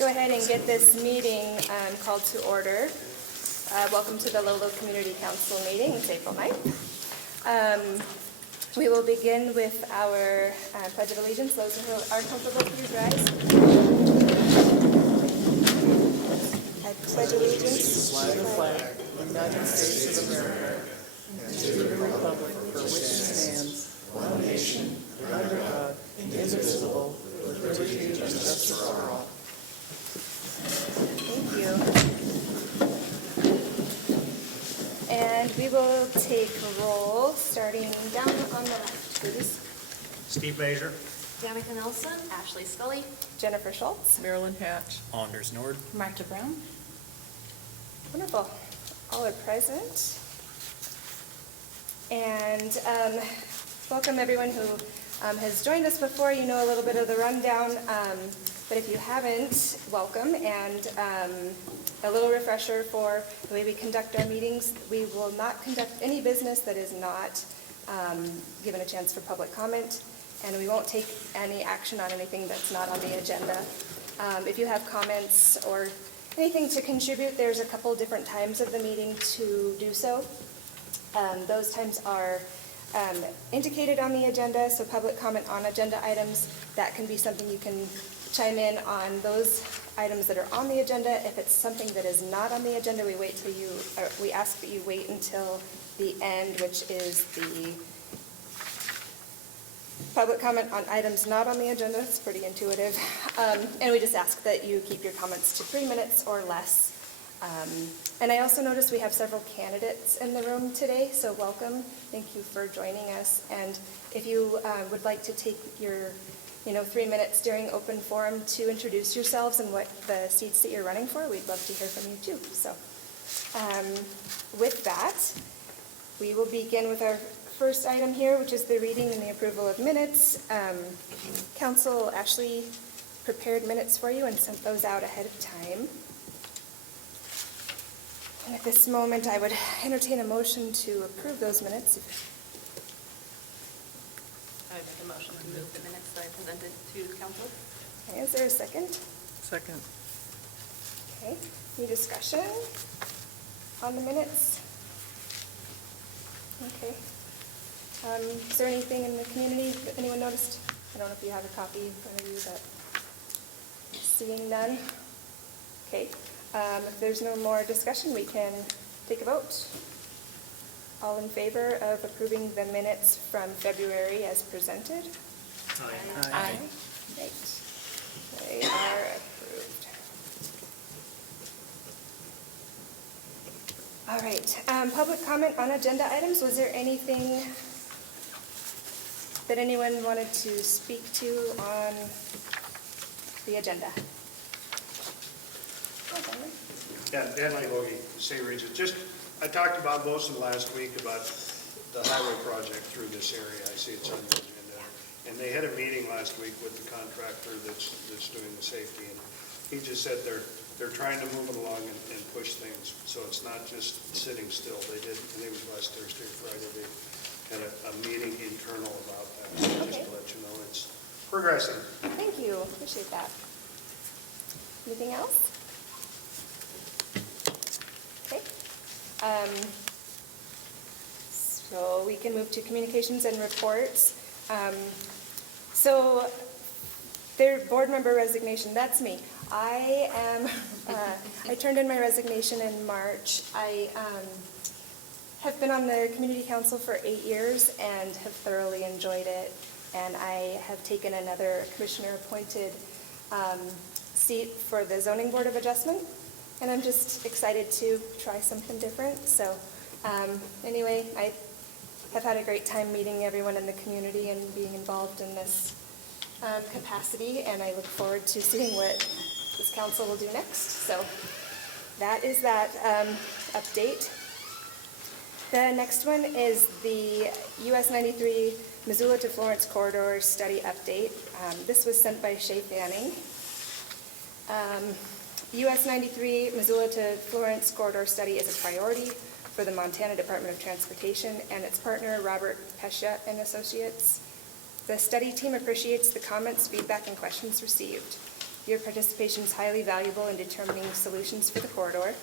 go ahead and get this meeting called to order. Welcome to the Lolo Community Council meeting. It's April 9th. We will begin with our Pledge of Allegiance. Those who are comfortable, please rise. I pledge allegiance to the flag of the United States of America and to the republic for which it stands, one nation, under God, indivisible, with liberty and justice for all. Thank you. And we will take roll, starting down on the left, please. Steve Major. Danica Nelson, Ashley Scully, Jennifer Schultz. Marilyn Hatch. Anders Nord. Marta Brown. Wonderful. All are present. And welcome everyone who has joined us before. You know a little bit of the rundown, but if you haven't, welcome. And a little refresher for the way we conduct our meetings. We will not conduct any business that is not given a chance for public comment, and we won't take any action on anything that's not on the agenda. If you have comments or anything to contribute, there's a couple different times of the meeting to do so. Those times are indicated on the agenda, so public comment on agenda items, that can be something you can chime in on those items that are on the agenda. If it's something that is not on the agenda, we ask that you wait until the end, which is the public comment on items not on the agenda. It's pretty intuitive. And we just ask that you keep your comments to 3 minutes or less. And I also noticed we have several candidates in the room today, so welcome. Thank you for joining us. And if you would like to take your 3 minutes during open forum to introduce yourselves and what the seats that you're running for, we'd love to hear from you too. So with that, we will begin with our first item here, which is the reading and the approval of minutes. Council Ashley prepared minutes for you and sent those out ahead of time. And at this moment, I would entertain a motion to approve those minutes. I would make a motion to move the minutes that I presented to council. Okay, is there a second? Second. Okay, any discussion on the minutes? Okay. Is there anything in the community that anyone noticed? I don't know if you have a copy in front of you, but seeing none. Okay. If there's no more discussion, we can take a vote. All in favor of approving the minutes from February as presented? Aye. Aye. Great. They are approved. All right. Public comment on agenda items. Was there anything that anyone wanted to speak to on the agenda? Yeah, Dan Logie, St. Regis. I talked about most of last week about the highway project through this area. I see it's on the agenda. And they had a meeting last week with the contractor that's doing the safety. And he just said they're trying to move it along and push things. So it's not just sitting still. They did, I think it was last Thursday or Friday, they had a meeting internal about that. So Okay. just to let you know, it's progressing. Thank you. Appreciate that. Anything else? Okay. So we can move to communications and reports. So their board member resignation, that's me. I turned in my resignation in March. I have been on the community council for 8 years and have thoroughly enjoyed it. And I have taken another commissioner-appointed seat for the Zoning Board of Adjustment. And I'm just excited to try something different. So anyway, I have had a great time meeting everyone in the community and being involved in this capacity. And I look forward to seeing what this council will do next. So that is that update. The next one is the US 93 Missoula to Florence Corridor Study Update. This was sent by Shay Fanning. US 93 Missoula to Florence Corridor Study is a priority for the Montana Department of Transportation and its partner, Robert Pescia and Associates. The study team appreciates the comments, feedback, and questions received. Your participation is highly valuable in determining solutions for the corridor.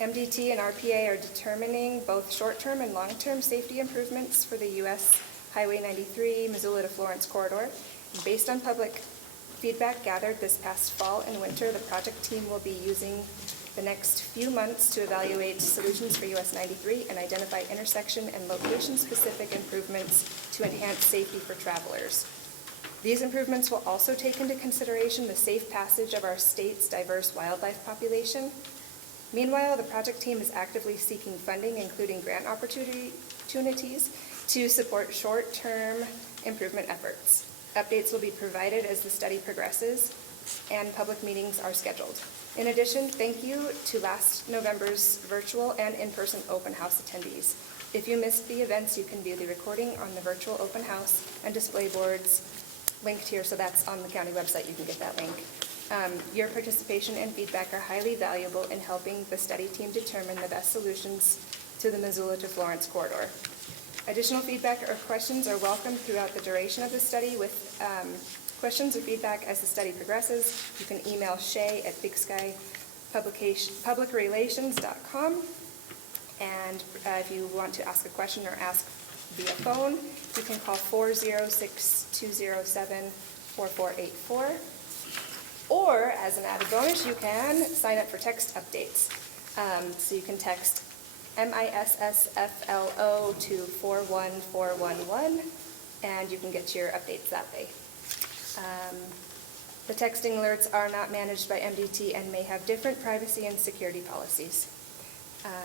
MDT and RPA are determining both short-term and long-term safety improvements for the U.S. Highway 93 Missoula to Florence corridor. Based on public feedback gathered this past fall and winter, the project team will be using the next few months to evaluate solutions for US 93 and identify intersection and location-specific improvements to enhance safety for travelers. These improvements will also take into consideration the safe passage of our state's diverse wildlife population. Meanwhile, the project team is actively seeking funding, including grant opportunities, to support short-term improvement efforts. Updates will be provided as the study progresses, and public meetings are scheduled. In addition, thank you to last November's virtual and in-person open house attendees. If you missed the events, you can view the recording on the virtual open house and display boards linked here, so that's on the county website. You can get that link. Your participation and feedback are highly valuable in helping the study team determine the best solutions to the Missoula to Florence corridor. Additional feedback or questions are welcome throughout the duration of the study. With questions or feedback as the study progresses, you can email Shay at bigskypublicrelations.com. And if you want to ask a question or ask via phone, you can call 406-207-4484. Or, as an added bonus, you can sign up for text updates. So you can text MISSFLO to 41411, and you can get your updates that way. The texting alerts are not managed by MDT and may have different privacy and security policies.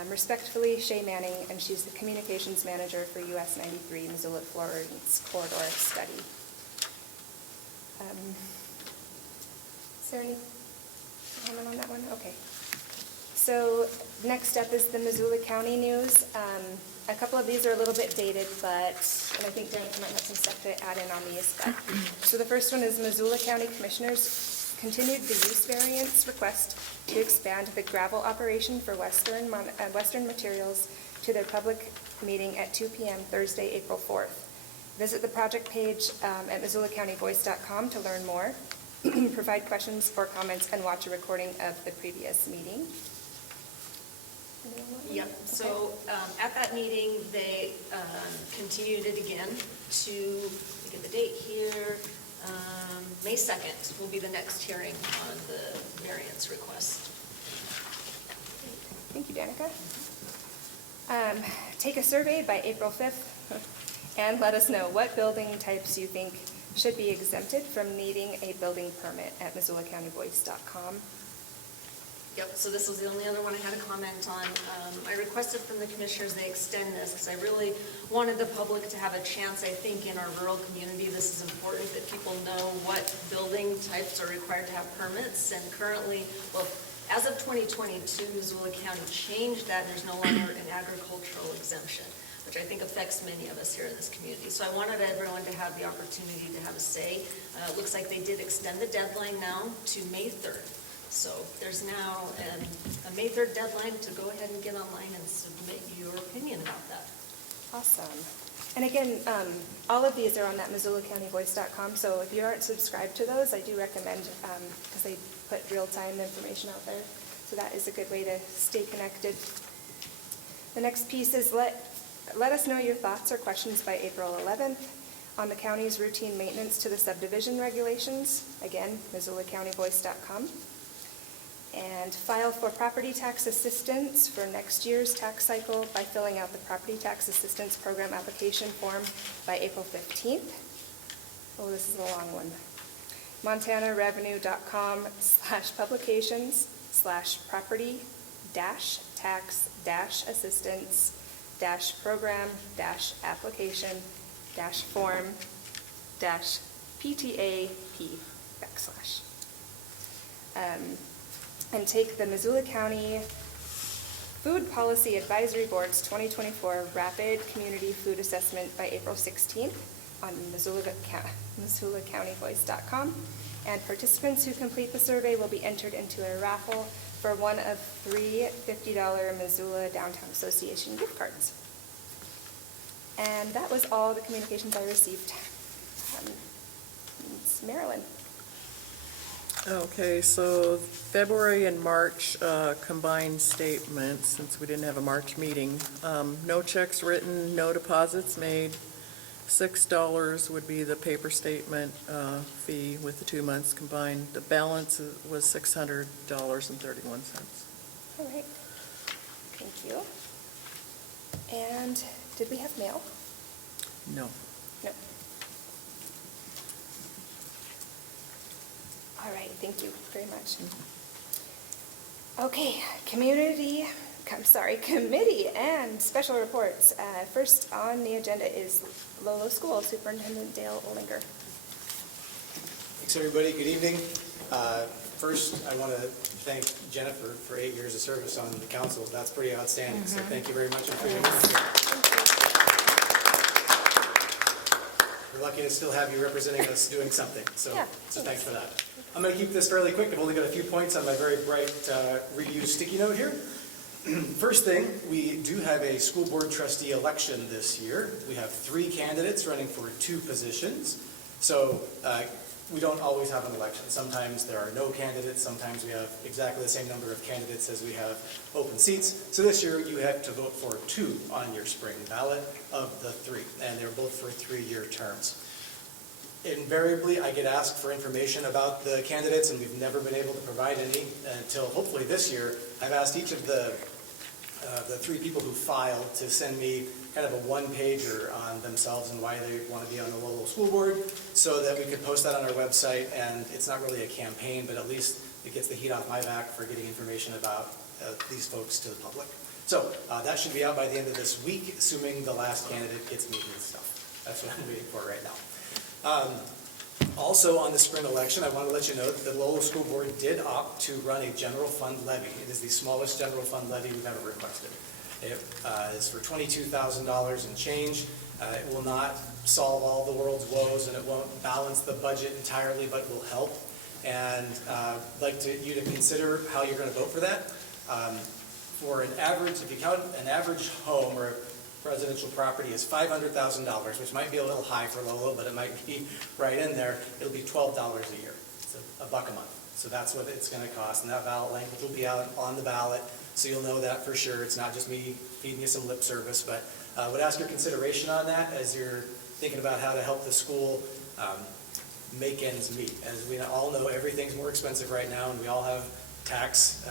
Respectfully, Shay Manning, and she's the Communications Manager for US 93 Missoula Florence Corridor Study. Is there any comment on that one? Okay. So next up is the Missoula County news. A couple of these are a little bit dated, and I think Danica might have some stuff to add in on these. So the first one is Missoula County Commissioners continued the use variance request to expand the gravel operation for Western Materials to their public meeting at 2 p.m. Thursday, April 4th. Visit the project page at MissoulaCountyVoice.com to learn more, provide questions or comments, and watch a recording of the previous meeting. Yep, so at that meeting, they continued it again to, let me get the date here, May 2nd will be the next hearing on the variance request. Thank you, Danica. Take a survey by April 5th and let us know what building types you think should be exempted from needing a building permit at MissoulaCountyVoice.com. Yep, so this was the only other one I had a comment on. I requested from the commissioners they extend this because I really wanted the public to have a chance. I think in our rural community, this is important that people know what building types are required to have permits. And currently, well, as of 2022, Missoula County changed that. There's no longer an agricultural exemption, which I think affects many of us here in this community. So I wanted everyone to have the opportunity to have a say. It looks like they did extend the deadline now to May 3rd. So there's now a May 3rd deadline to go ahead and get online and submit your opinion about that. Awesome. And again, all of these are on that MissoulaCountyVoice.com, so if you aren't subscribed to those, I do recommend, because they put real-time information out there, so that is a good way to stay connected. The next piece is let us know your thoughts or questions by April 11th on the county's routine maintenance to the subdivision regulations. Again, MissoulaCountyVoice.com. And file for property tax assistance for next year's tax cycle by filling out the property tax assistance program application form by April 15th. Oh, this is a long one. montana-publications/property-tax-assistance-program-application-form-PTAP / and take the Missoula County Food Policy Advisory Board's 2024 Rapid Community Food Assessment by April 16th on MissoulaCountyVoice.com. And participants who complete the survey will be entered into a raffle for one of 3 $50 Missoula Downtown Association gift cards. And that was all the communications I received. It's Marilyn. Okay, so February and March combined statements, since we didn't have a March meeting. No checks written, no deposits made. $6 would be the paper statement fee with the 2 months combined. The balance was $600.31. All right. Thank you. And did we have mail? No. No. All right, thank you very much. Okay, committee and special reports. First on the agenda is Lolo School, Superintendent Dale Olinger. Thanks, everybody. Good evening. First, I want to thank Jennifer for 8 years of service on the council. That's pretty outstanding, so thank you very much. Thank We're lucky to still have you representing us doing something, so Yeah, thanks for that. I'm going to keep this fairly quick. I've only got a few points on my very bright reused sticky note here. First thing, we do have a school board trustee election this year. We have 3 candidates running for 2 positions. So we don't always have an election. Sometimes there are no candidates. Sometimes we have exactly the same number of candidates as we have open seats. So this year you have to vote for 2 on your spring ballot of the 3, and they're both for 3-year terms. Invariably, I get asked for information about the candidates, and we've never been able to provide any until hopefully this year. I've asked each of the 3 people who filed to send me kind of a one-pager on themselves and why they want to be on the Lolo School Board, so that we could post that on our website. And it's not really a campaign, but at least it gets the heat off my back for getting information about these folks to the public. So that should be out by the end of this week, assuming the last candidate gets me and stuff. That's what I'm waiting for right now. Also on the spring election, I want to let you know that the Lolo School Board did opt to run a general fund levy. It is the smallest general fund levy we've ever requested. It is for $22,000 and change. It will not solve all the world's woes, and it won't balance the budget entirely, but will help. And I'd like you to consider how you're going to vote for that. For an average, if you count an average home or residential property is $500,000, which might be a little high for Lolo, but it might be right in there. It'll be $12 a year. It's $1 a month. So that's what it's going to cost, and that ballot language will be out on the ballot, so you'll know that for sure. It's not just me feeding you some lip service, but I would ask your consideration on that as you're thinking about how to help the school make ends meet. As we all know, everything's more expensive right now, and we all have tax.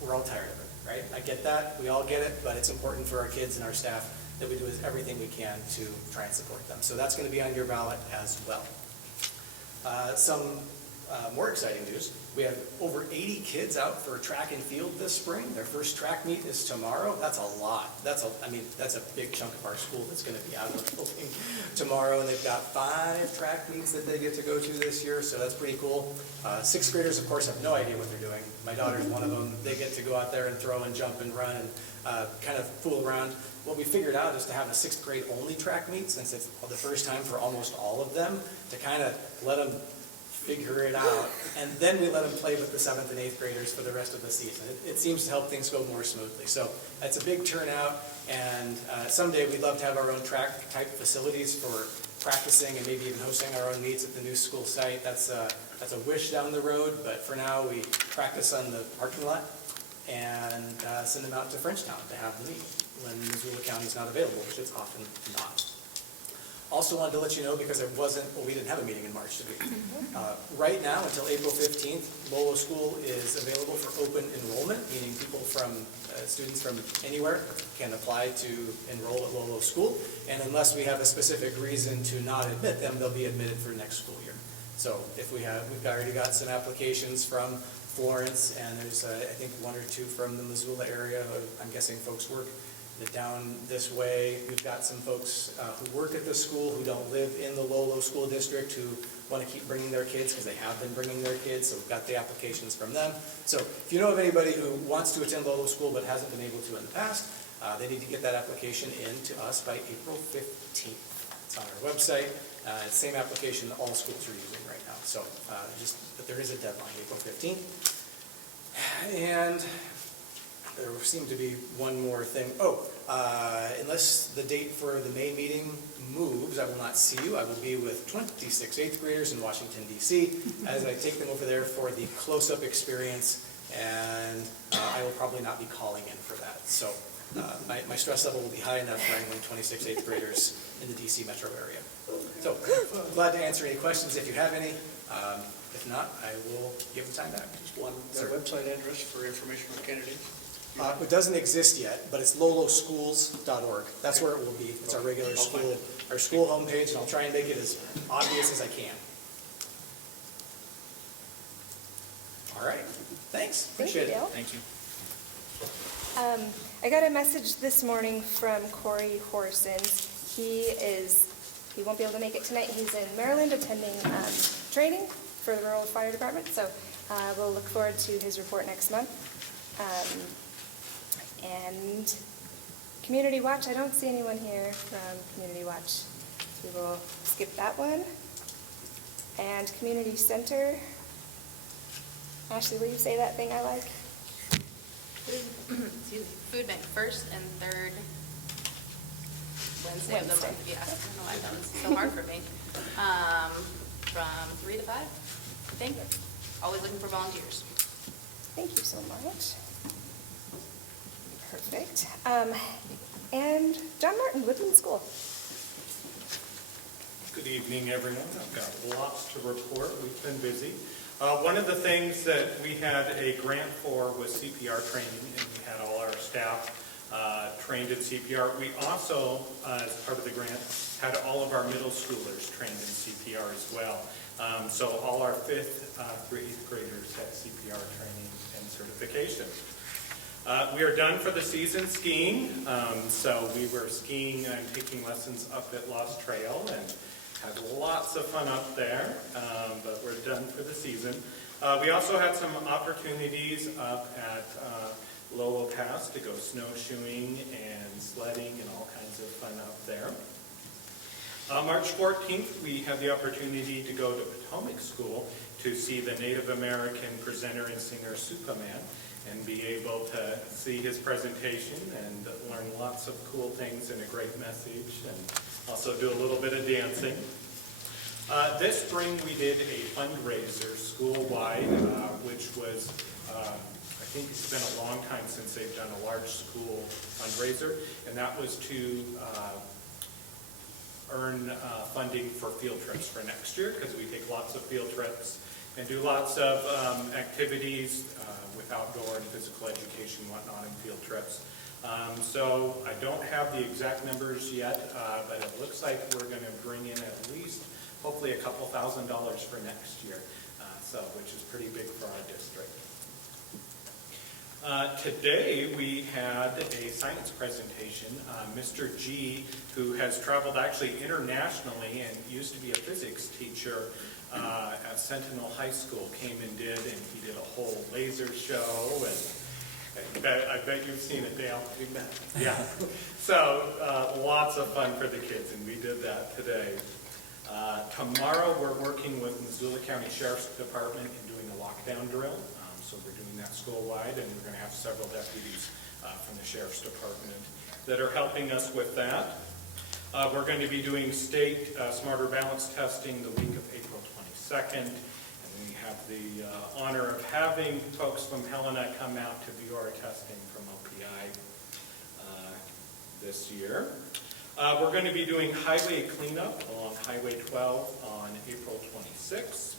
We're all tired of it. Right? I get that, we all get it, but it's important for our kids and our staff that we do everything we can to try and support them. So that's going to be on your ballot as well. Some more exciting news, we have over 80 kids out for track and field this spring. Their first track meet is tomorrow. That's a lot. That's a big chunk of our school that's going to be out of the building tomorrow, and they've got 5 track meets that they get to go to this year, so that's pretty cool. 6th graders, of course, have no idea what they're doing. My daughter's one of them. They get to go out there and throw and jump and run and kind of fool around. What we figured out is to have a 6th grade only track meet, since it's the first time for almost all of them, to kind of let them figure it out, and then we let them play with the 7th and 8th graders for the rest of the season. It seems to help things go more smoothly. So that's a big turnout, and someday we'd love to have our own track type facilities for practicing and maybe even hosting our own meets at the new school site. That's a wish down the road, but for now we practice on the parking lot and send them out to Frenchtown to have the meet when Missoula County is not available, which it's often not. Also wanted to let you know, because we didn't have a meeting in March, did we? Right now, until April 15th, Lolo School is available for open enrollment, meaning people students from anywhere can apply to enroll at Lolo School. And unless we have a specific reason to not admit them, they'll be admitted for next school year. So if we've already got some applications from Florence, and there's I think 1 or 2 from the Missoula area. I'm guessing folks work down this way. We've got some folks who work at the school who don't live in the Lolo school district who want to keep bringing their kids, because they have been bringing their kids, so we've got the applications from them. So if you know of anybody who wants to attend Lolo school but hasn't been able to in the past, they need to get that application in to us by April 15th. It's on our website. Same application that all schools are using right now. So but there is a deadline, April 15th. And There seemed to be one more thing. Unless the date for the May meeting moves, I will not see you. I will be with 26 eighth graders in Washington, D.C. as I take them over there for the close-up experience, and I will probably not be calling in for that. So my stress level will be high enough wrangling 26 eighth graders in the D.C. metro area. So glad to answer any questions if you have any. If not, I will give the time back. Just one Sir. website address for information on candidates. It doesn't exist yet, but it's loloschools.org. That's where it will be. It's our regular school, our school homepage, and I'll try and make it as obvious as I can. All right, thanks. Thank you, Appreciate it. Dale. Thank you. I got a message this morning from Corey Horsons. He won't be able to make it tonight. He's in Maryland attending training for the rural fire department, so we'll look forward to his report next month. And Community Watch, I don't see anyone here from Community Watch, so we will skip that one. And Community Center, Ashley, will you say that thing I like? Excuse me, food bank, first and third Wednesday of the Wednesday. month. Yeah, I don't know why that was so hard for me. From 3 to 5, I think. Always looking for volunteers. Thank you so much. Perfect. And John Martin, Woodland School. Good evening, everyone. I've got lots to report. We've been busy. One of the things that we had a grant for was CPR training, and we had all our staff trained in CPR. We also, as part of the grant, had all of our middle schoolers trained in CPR as well. So all our 5th through 8th graders had CPR training and certification. We are done for the season skiing. So we were skiing and taking lessons up at Lost Trail and had lots of fun up there, but we're done for the season. We also had some opportunities up at Lolo Pass to go snowshoeing and sledding and all kinds of fun up there. March 14th, we had the opportunity to go to Potomac School to see the Native American presenter and singer Superman and be able to see his presentation and learn lots of cool things and a great message, and also do a little bit of dancing. This spring we did a fundraiser school-wide, which was, I think it's been a long time since they've done a large school fundraiser, and that was to earn funding for field trips for next year, because we take lots of field trips and do lots of activities with outdoor and physical education and whatnot in field trips. So I don't have the exact numbers yet, but it looks like we're going to bring in at least, hopefully, a couple $1,000s for next year, which is pretty big for our district. Today we had a science presentation. Mr. G, who has traveled actually internationally and used to be a physics teacher at Sentinel High School, came and did a whole laser show, and I bet you've seen it, Dale. Yeah. So lots of fun for the kids, and we did that today. Tomorrow we're working with Missoula County Sheriff's Department and doing a lockdown drill. So we're doing that school-wide, and we're going to have several deputies from the Sheriff's Department that are helping us with that. We're going to be doing state smarter balance testing the week of April 22nd, and we have the honor of having folks from Helena come out to view our testing from OPI this year. We're going to be doing highway cleanup along Highway 12 on April 26th.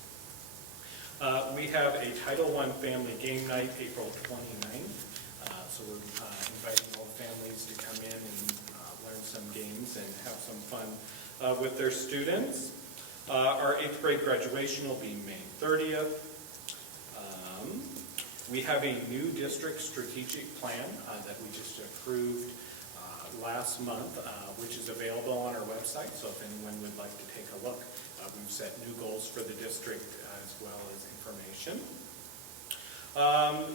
We have a Title I family game night April 29th. So we're inviting all families to come in and learn some games and have some fun with their students. Our 8th grade graduation will be May 30th. We have a new district strategic plan that we just approved last month, which is available on our website, so if anyone would like to take a look. We've set new goals for the district as well as information.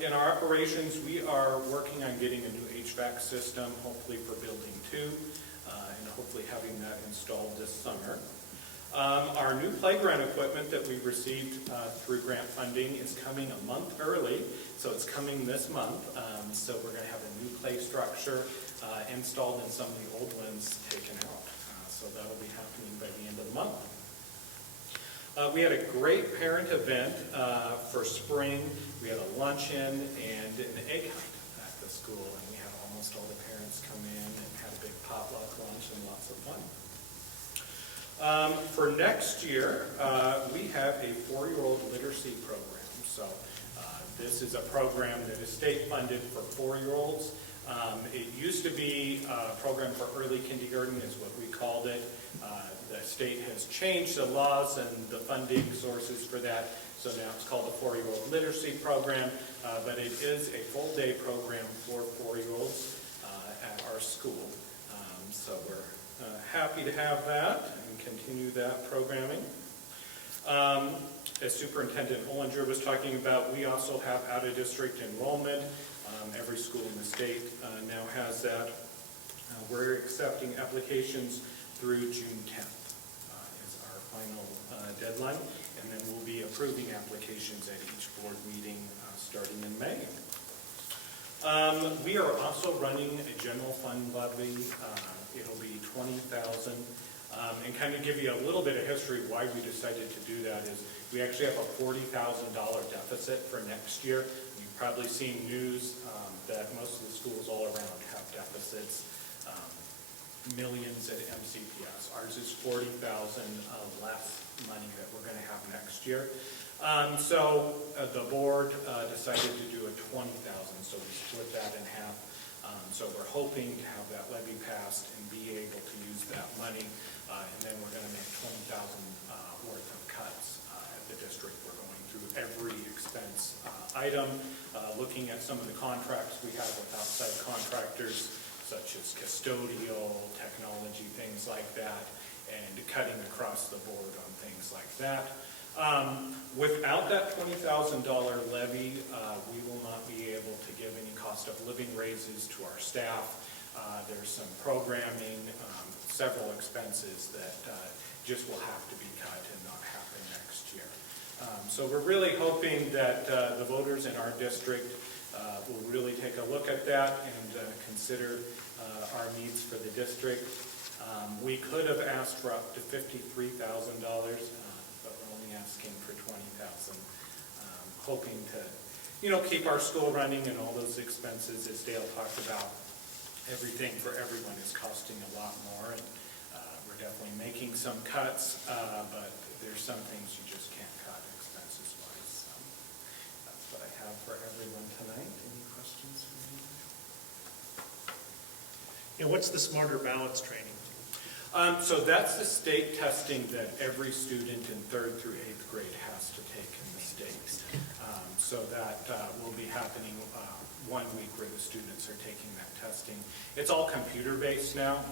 In our operations, we are working on getting a new HVAC system, hopefully for Building 2, and hopefully having that installed this summer. Our new playground equipment that we received through grant funding is coming a month early, so it's coming this month. So we're going to have a new play structure installed and some of the old ones taken out. So that'll be happening by the end of the month. We had a great parent event for spring. We had a luncheon and an egg hunt at the school, and we had almost all the parents come in and had a big potluck lunch and lots of fun. For next year, we have a 4-year-old literacy program. So this is a program that is state funded for 4-year-olds. It used to be a program for early kindergarten is what we called it. The state has changed the laws and the funding sources for that, so now it's called the 4-year-old literacy program, but it is a full-day program for 4-year-olds at our school. So we're happy to have that and continue that programming. As Superintendent Ollinger was talking about, we also have out-of-district enrollment. Every school in the state now has that. We're accepting applications through June 10th is our final deadline, and then we'll be approving applications at each board meeting starting in May. We are also running a general fund levy. It'll be $20,000. And kind of give you a little bit of history why we decided to do that is we actually have a $40,000 deficit for next year. You've probably seen news that most of the schools all around have deficits, millions at MCPS. Ours is $40,000 less money that we're going to have next year. So the board decided to do a $20,000, so we split that in half. So we're hoping to have that levy passed and be able to use that money, and then we're going to make $20,000 worth of cuts at the district. We're going through every expense item, looking at some of the contracts we have with outside contractors, such as custodial, technology, things like that, and cutting across the board on things like that. Without that $20,000 levy, we will not be able to give any cost of living raises to our staff. There's some programming, several expenses that just will have to be cut and not happen next year. So we're really hoping that the voters in our district will really take a look at that and consider our needs for the district. We could have asked for up to $53,000, but we're only asking for $20,000, hoping to, keep our school running and all those expenses, as Dale talked about. Everything for everyone is costing a lot more, and we're definitely making some cuts, but there's some things you just can't cut expenses-wise. So that's what I have for everyone tonight. Any questions for me? What's the Smarter Balance training? So that's the state testing that every student in 3rd through 8th grade has to take in the state. So that will be happening 1 week where the students are taking that testing. It's all computer-based now.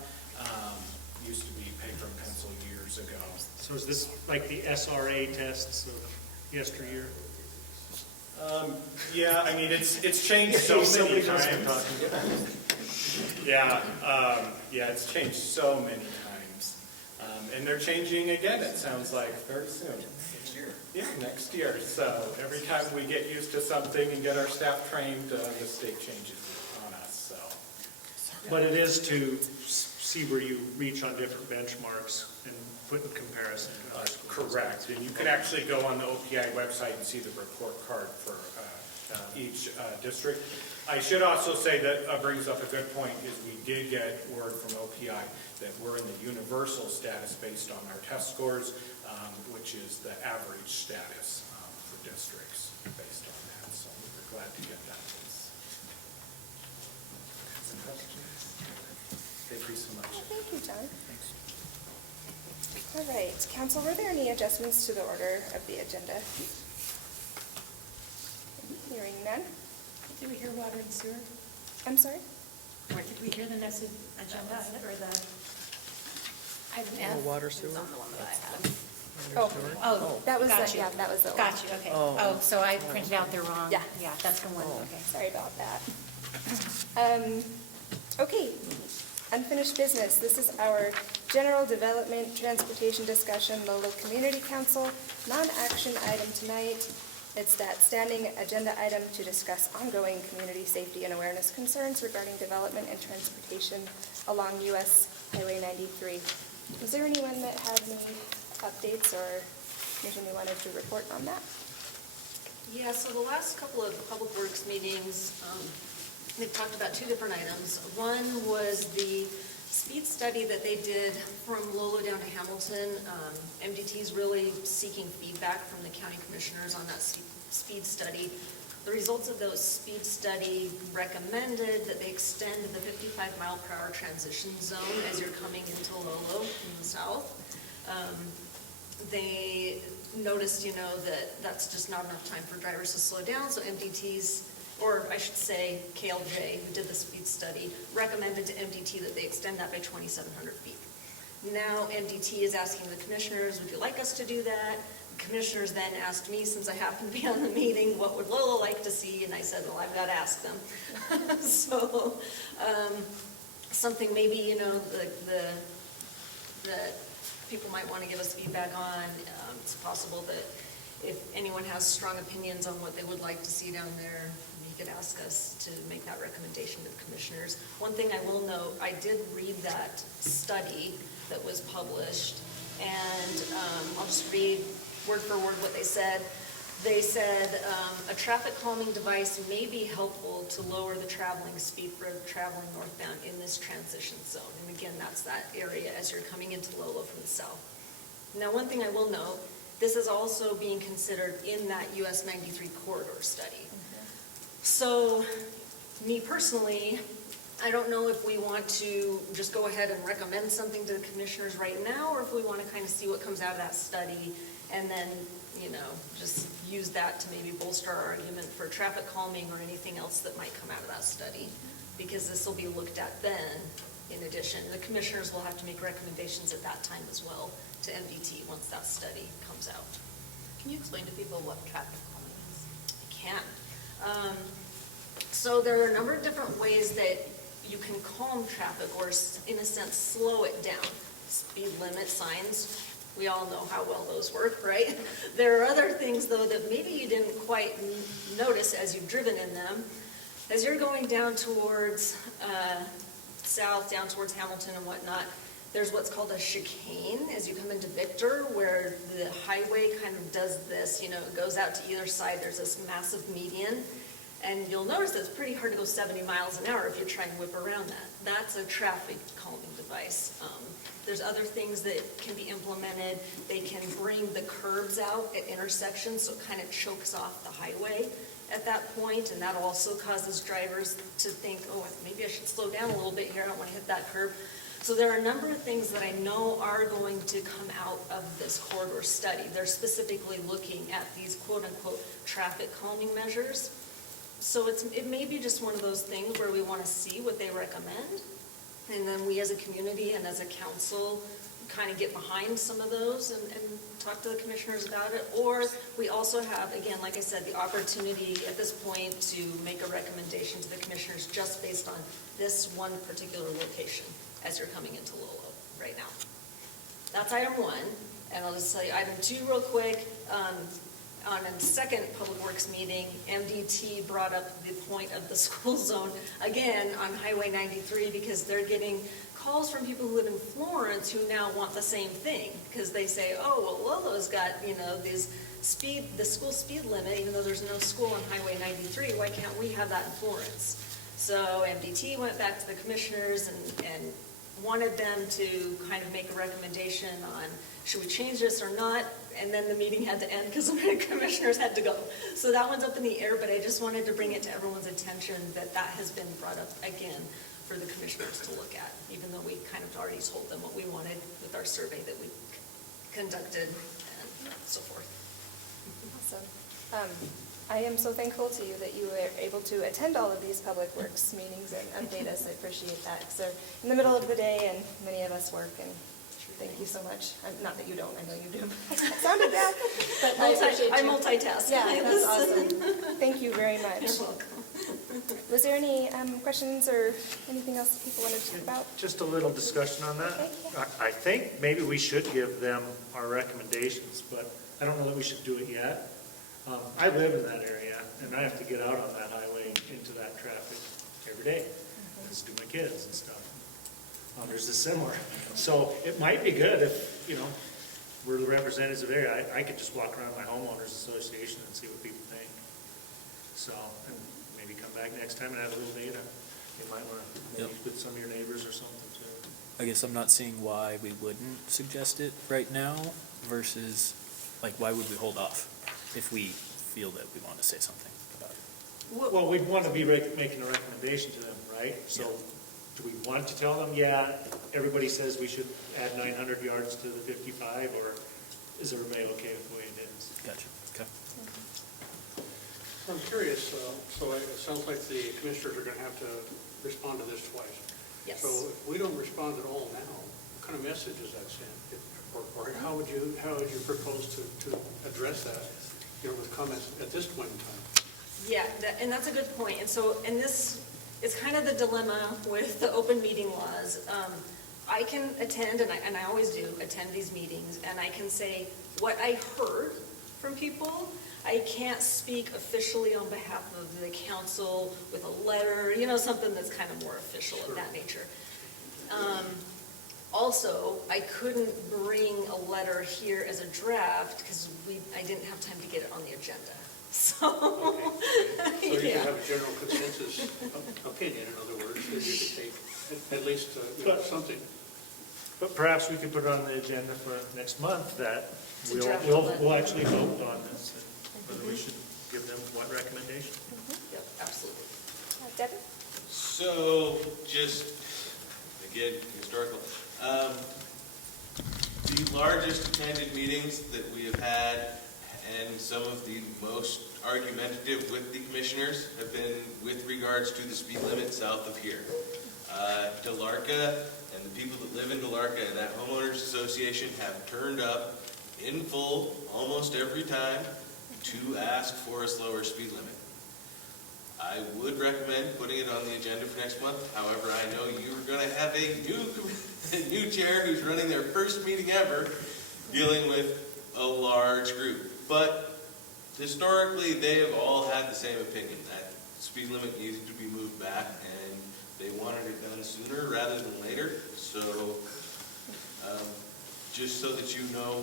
Used to be paper and pencil years ago. So is this like the SRA tests of yesteryear? Yeah, I mean, it's changed so many times. Yeah, it's changed so many times. And they're changing again, it sounds like, very soon. Next year. Yeah, next year. So every time we get used to something and get our staff trained, the state changes it on us, so. But it is to see where you reach on different benchmarks and put in comparison to other schools. Correct, and you can actually go on the OPI website and see the report card for each district. I should also say that brings up a good point, is we did get word from OPI that we're in the universal status based on our test scores, which is the average status for districts based on that, so we're glad to get that. Some questions? Thank you so much. Thank you, John. All right, council, were there any adjustments to the order of the agenda? Hearing none. Did we hear water and sewer? I'm sorry? Or did we hear the next agenda or the item F? Water sewer? On the one that I had. Oh, That was, got you. that was the one. Got you, okay. Oh, so I printed out the wrong. Yeah. Yeah, that's the one, okay. Sorry about that. Okay, Unfinished business, this is our general development transportation discussion, Lolo Community Council, non-action item tonight. It's that standing agenda item to discuss ongoing community safety and awareness concerns regarding development and transportation along US Highway 93. Is there anyone that had any updates or anything they wanted to report on that? Yeah, so the last couple of Public Works meetings, they've talked about two different items. One was the speed study that they did from Lolo down to Hamilton. MDT's really seeking feedback from the county commissioners on that speed study. The results of those speed study recommended that they extend the 55 mile per hour transition zone as you're coming into Lolo from the south. They noticed, that that's just not enough time for drivers to slow down, so MDT's, or I should say KLJ, who did the speed study, recommended to MDT that they extend that by 2,700 feet. Now MDT is asking the commissioners, would you like us to do that? The commissioners then asked me, since I happen to be on the meeting, what would Lolo like to see? And I said, well, I've got to ask them. So something maybe, that people might want to give us feedback on. It's possible that if anyone has strong opinions on what they would like to see down there, you could ask us to make that recommendation to the commissioners. One thing I will note, I did read that study that was published, and I'll just read word for word what they said. They said a traffic calming device may be helpful to lower the traveling speed for traveling northbound in this transition zone. And again, that's that area as you're coming into Lolo from the south. Now, one thing I will note, this is also being considered in that US 93 corridor study. So, me personally, I don't know if we want to just go ahead and recommend something to the commissioners right now, or if we want to kind of see what comes out of that study and then, just use that to maybe bolster our argument for traffic calming or anything else that might come out of that study. Because this will be looked at then, in addition. The commissioners will have to make recommendations at that time as well to MDT once that study comes out. Can you explain to people what traffic calming is? I can. So there are a number of different ways that you can calm traffic, or in a sense slow it down. Speed limit signs, we all know how well those work, right? There are other things though that maybe you didn't quite notice as you've driven in them. As you're going down towards south, down towards Hamilton and whatnot, there's what's called a chicane as you come into Victor, where the highway kind of does this, it goes out to either side. There's this massive median, and you'll notice that it's pretty hard to go 70 miles an hour if you're trying to whip around that. That's a traffic calming device. There's other things that can be implemented. They can bring the curbs out at intersections, so it kind of chokes off the highway at that point, and that also causes drivers to think, oh, maybe I should slow down a little bit here. I don't want to hit that curb. So there are a number of things that I know are going to come out of this corridor study. They're specifically looking at these quote-unquote traffic calming measures. So it may be just one of those things where we want to see what they recommend, and then we as a community and as a council kind of get behind some of those and talk to the commissioners about it. Or we also have, again, like I said, the opportunity at this point to make a recommendation to the commissioners just based on this one particular location as you're coming into Lolo right now. That's item one, and I'll just tell you item two real quick. On a second Public Works meeting, MDT brought up the point of the school zone again on Highway 93 because they're getting calls from people who live in Florence who now want the same thing because they say, oh, well, Lolo's got, the school speed limit, even though there's no school on Highway 93, why can't we have that in Florence? So MDT went back to the commissioners and wanted them to kind of make a recommendation on should we change this or not, and then the meeting had to end because the commissioners had to go. So that one's up in the air, but I just wanted to bring it to everyone's attention that that has been brought up again for the commissioners to look at, even though we kind of already told them what we wanted with our survey that we conducted and so forth. Awesome. I am so thankful to you that you were able to attend all of these Public Works meetings and update us. I appreciate that because they're in the middle of the day and many of us work, and thank you so much. Not that you don't, I know you do. It sounded bad, but I appreciate you. I multitask. Yeah, that's awesome. Thank you very much. You're welcome. Was there any questions or anything else that people wanted to talk about? Just a little discussion on that. Okay, yeah. I think maybe we should give them our recommendations, but I don't know that we should do it yet. I live in that area, and I have to get out on that highway into that traffic every day, as do my kids and stuff. Others is similar. So it might be good if, we're the representatives of the area, I could just walk around my homeowners association and see what people think. So, and maybe come back next time and have a little data. You might want to meet with some of your neighbors or something too. I guess I'm not seeing why we wouldn't suggest it right now versus, why would we hold off if we feel that we want to say something about it? Well, we'd want to be making a recommendation to them, right? So do we want to tell them, everybody says we should add 900 yards to the 55, or is everybody okay with the way it is? Gotcha. Okay. I'm curious, so it sounds like the commissioners are going to have to respond to this twice. Yes. So if we don't respond at all now, what kind of message does that send? Or how would you propose to address that, with comments at this point in time? Yeah, and that's a good point. And this is kind of the dilemma with the open meeting laws. I can attend, and I always do attend these meetings, and I can say what I heard from people. I can't speak officially on behalf of the council with a letter, something that's kind of more official of that nature. Also, I couldn't bring a letter here as a draft because I didn't have time to get it on the agenda. So, So you can have a general consensus opinion, in other words, that you could take at least something. But perhaps we could put it on the agenda for next month that To draft we'll the- actually vote on this, and whether we should give them what recommendation. Yep, absolutely. Devin? So, just, again, historical. The largest attended meetings that we have had and some of the most argumentative with the commissioners have been with regards to the speed limit south of here. DeLarca and the people that live in DeLarca and that homeowners association have turned up in full almost every time to ask for a slower speed limit. I would recommend putting it on the agenda for next month. However, I know you're going to have a new chair who's running their first meeting ever dealing with a large group. But historically, they have all had the same opinion, that speed limit needed to be moved back, and they wanted it done sooner rather than later. So, just so that you know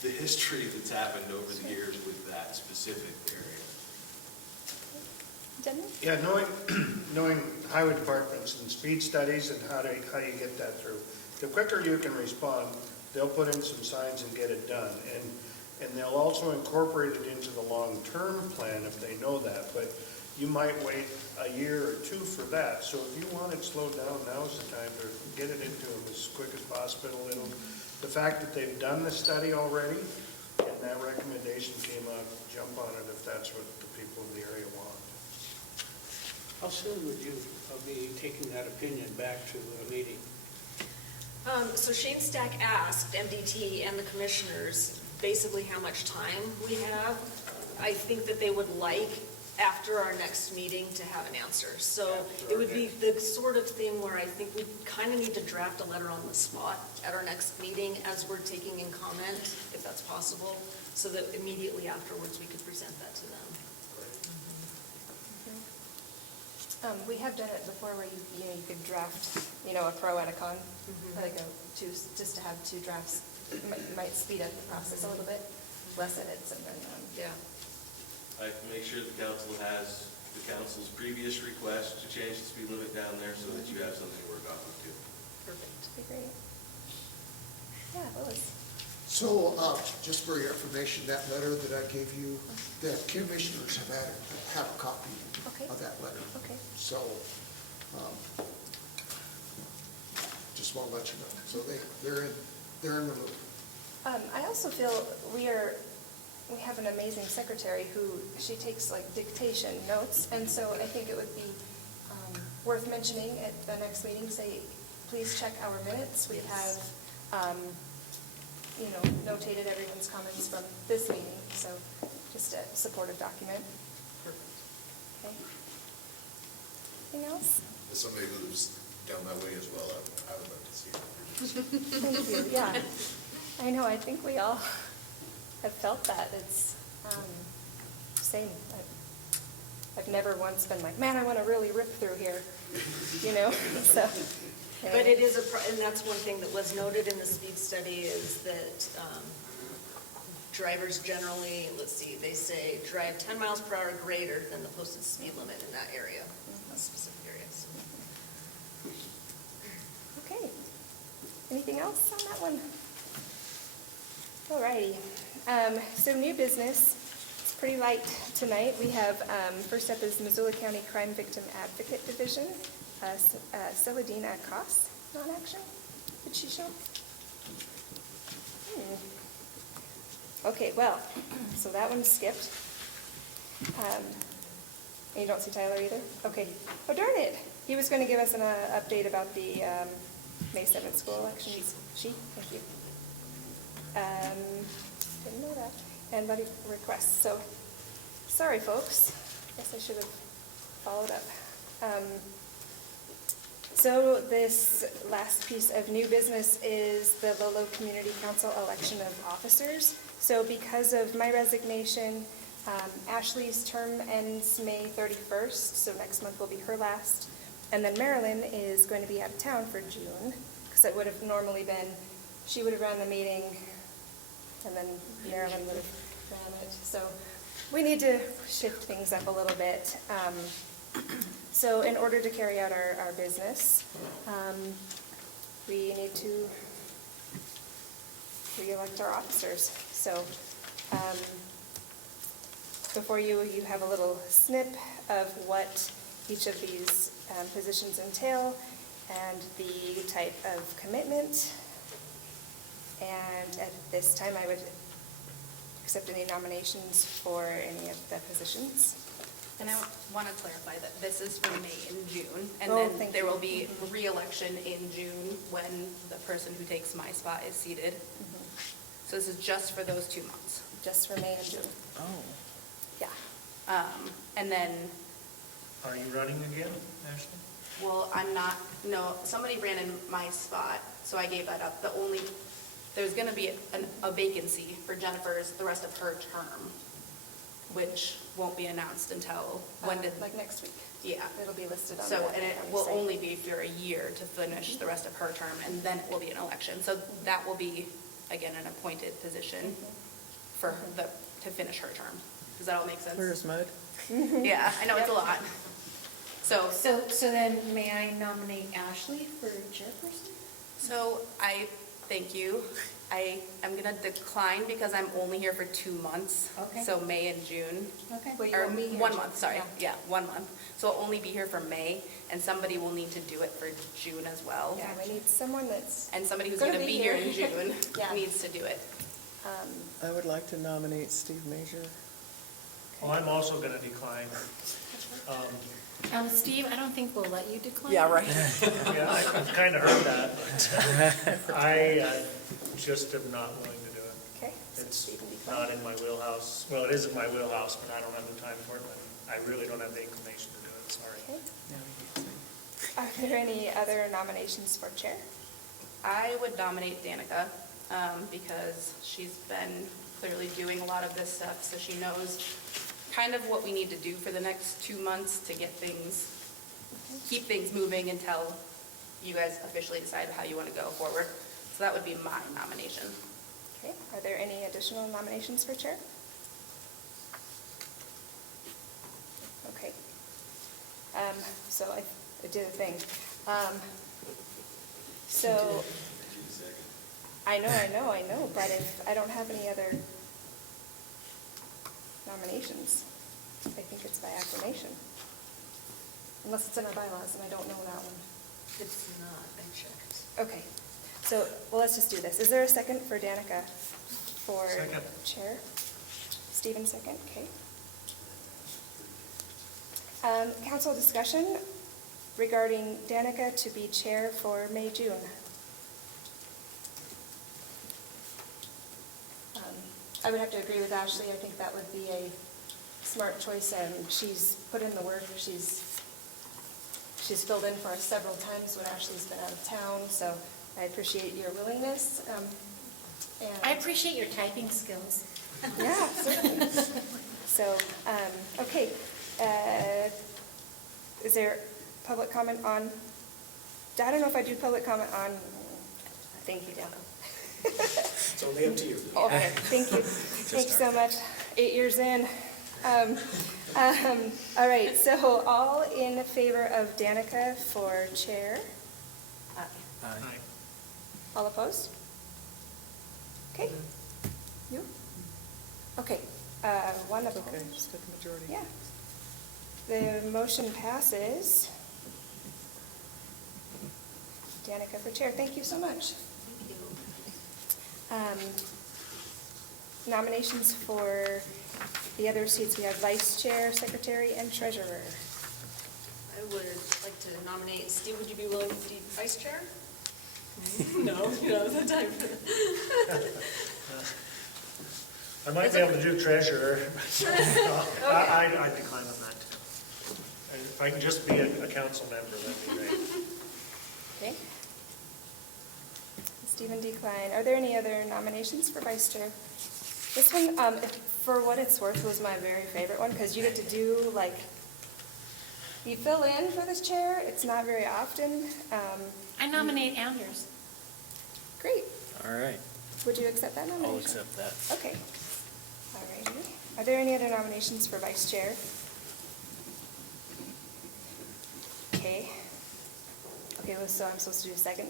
the history that's happened over the years with that specific area. Dennis? Yeah, knowing highway departments and speed studies and how you get that through. The quicker you can respond, they'll put in some signs and get it done. And they'll also incorporate it into the long-term plan if they know that. But you might wait a year or two for that. So if you want it slowed down, now's the time to get it into them as quick as possible. The fact that they've done the study already and that recommendation came up, jump on it if that's what the people of the area want. How soon would you be taking that opinion back to a meeting? So Shane Stack asked MDT and the commissioners basically how much time we have. I think that they would like, after our next meeting, to have an answer. So it would be the sort of thing where I think we kind of need to draft a letter on the spot at our next meeting as we're taking in comment, if that's possible, so that immediately afterwards we could present that to them. We have done it before where you could draft, a pro and a con, just to have two drafts. Might speed up the process a little bit, less edits, and then, Yeah. I can make sure the council has the council's previous request to change the speed limit down there so that you have something to work off of too. Perfect. that'd be great. Yeah, Lois. So, just for your information, that letter that I gave you, the commissioners have a copy Okay. of that letter. Okay. So, just want to let you know. So they're in the loop. I also feel we have an amazing secretary who, she takes dictation notes, and so I think it would be worth mentioning at the next meeting, say, please check our minutes. We have, notated everyone's comments from this meeting, so just a supportive document. Okay. Anything else? As somebody who lives down that way as well, I would like to see it. Thank you, yeah. I know, I think we all have felt that. It's, same. I've never once been like, man, I want to really rip through here, you know, so. But it is and that's one thing that was noted in the speed study is that drivers generally, let's see, they say drive 10 miles per hour greater than the posted speed limit in that area, that specific areas. Okay. Anything else on that one? All righty. So new business. It's pretty light tonight. We have, first up is Missoula County Crime Victim Advocate Division. Celadina Koss, non-action. Did she show? Okay, well, so that one skipped. And you don't see Tyler either? Okay. Oh, darn it. He was going to give us an update about the May 7th school elections. She? Thank you. Didn't know that. And buddy requests. So, sorry, folks. Guess I should have followed up. So this last piece of new business is the Lolo Community Council election of officers. So because of my resignation, Ashley's term ends May 31st, so next month will be her last. And then Marilyn is going to be out of town for June, because it would have normally been, she would have run the meeting, and then Marilyn would have ran it. So we need to shift things up a little bit. So in order to carry out our business, we need to re-elect our officers. So before you have a little snip of what each of these positions entail and the type of commitment. And at this time, I would accept any nominations for any of the positions. And I want to clarify that this is for May and June, and Oh, then thank there you. will be re-election in June when the person who takes my spot is seated. So this is just for those 2 months. Just for May and June. Oh. Yeah. And then, Are you running again, Ashley? well, I'm not, no, somebody ran in my spot, so I gave that up. There's going to be a vacancy for Jennifer's, the rest of her term, which won't be announced until, Like next week. Yeah. It'll be listed on So, the and it will website. only be for a year to finish the rest of her term, and then it will be an election. So that will be, again, an appointed position for to finish her term. Does that all make sense? Clear as mud. Yeah, I know it's a lot. So, So then may I nominate Ashley for chairperson? so thank you. I am gonna decline because I'm only here for 2 months. Okay. So May and June. Okay. Well, you Or won't be here 1 June. month, sorry. Yeah. Yeah, 1 month. So I'll only be here for May, and somebody will need to do it for June as well. Yeah, we need someone that's, And somebody who's Gonna gonna be be here in here. June Yeah. needs to do it. I would like to nominate Steve Major. Well, I'm also going to decline. Steve, I don't think we'll let you decline. Yeah, right. Yeah, I've kind of heard that, but I just am not willing to do it. okay. so It's Stephen decline. not in my wheelhouse. Well, it is in my wheelhouse, but I don't have the time for it, and I really don't have the inclination to do it, sorry. Okay. Are there any other nominations for chair? I would nominate Danica, because she's been clearly doing a lot of this stuff, so she knows kind of what we need to do for the next 2 months to get things, keep things moving until you guys officially decide how you want to go forward. So that would be my nomination. Okay. Are there any additional nominations for chair? Okay. So I did a thing. So, I know, but if I don't have any other nominations, I think it's by acclamation. Unless it's in our bylaws, and I don't know that one. It's not, I checked. Okay, so, well, let's just do this. Is there a second for Danica for Second. chair? Stephen, second, okay. Council discussion regarding Danica to be chair for May, June. I would have to agree with Ashley. I think that would be a smart choice, and she's put in the work. She's she's filled in for us several times when Ashley's been out of town, so I appreciate your willingness. I appreciate your typing skills. Yeah, certainly. So, okay, is there public comment on, I don't know if I do public comment on, thank you, Dale. It's only up to you. Okay, thank you. Thanks so much. 8 years in. All right, so all in favor of Danica for chair? Aye. All opposed? Okay. You? Okay, one opposed. Okay, just get the majority. Yeah. The motion passes. Danica for chair, thank you so much. Nominations for the other seats, we have vice chair, secretary, and treasurer. I would like to nominate, Steve, would you be willing to be vice chair? No, you don't have the time for that. I might be able to do treasurer. I decline on that. If I can just be a council member, that'd be great. Okay. Stephen decline. Are there any other nominations for vice chair? This one, for what it's worth, was my very favorite one, because you get to do, like, you fill in for this chair. It's not very often. I nominate Anders. Great. All right, Would you accept that nomination? I'll accept that. Okay. All righty. Are there any other nominations for vice chair? Okay. Okay, well, so I'm supposed to do a second?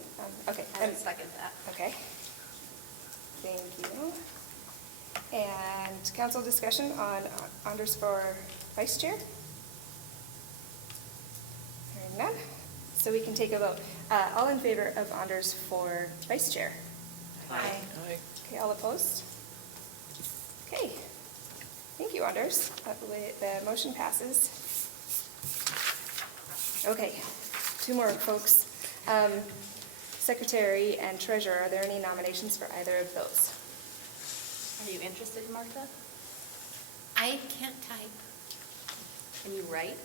Okay. I would second that. Okay. Thank you. And council discussion on Anders for vice chair? Hearing none. So we can take a vote. All in favor of Anders for vice chair? Aye. Okay, all opposed? Okay. Thank you, Anders. The motion passes. Okay, two more, folks. Secretary and treasurer, are there any nominations for either of those? Are you interested, Martha? I can't type. Can you write?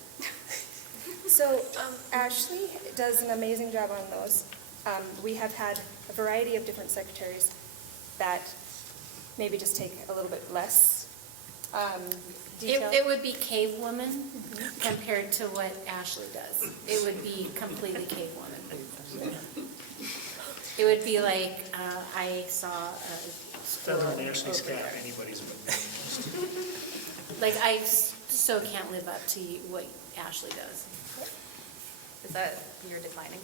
So Ashley does an amazing job on those. We have had a variety of different secretaries that maybe just take a little bit less detail. It would be cave woman compared to what Ashley does. It would be completely cave woman. It would be like, I saw a Doesn't Ashley scare anybody's. like, I so can't live up to what Ashley does. Is that, you're declining?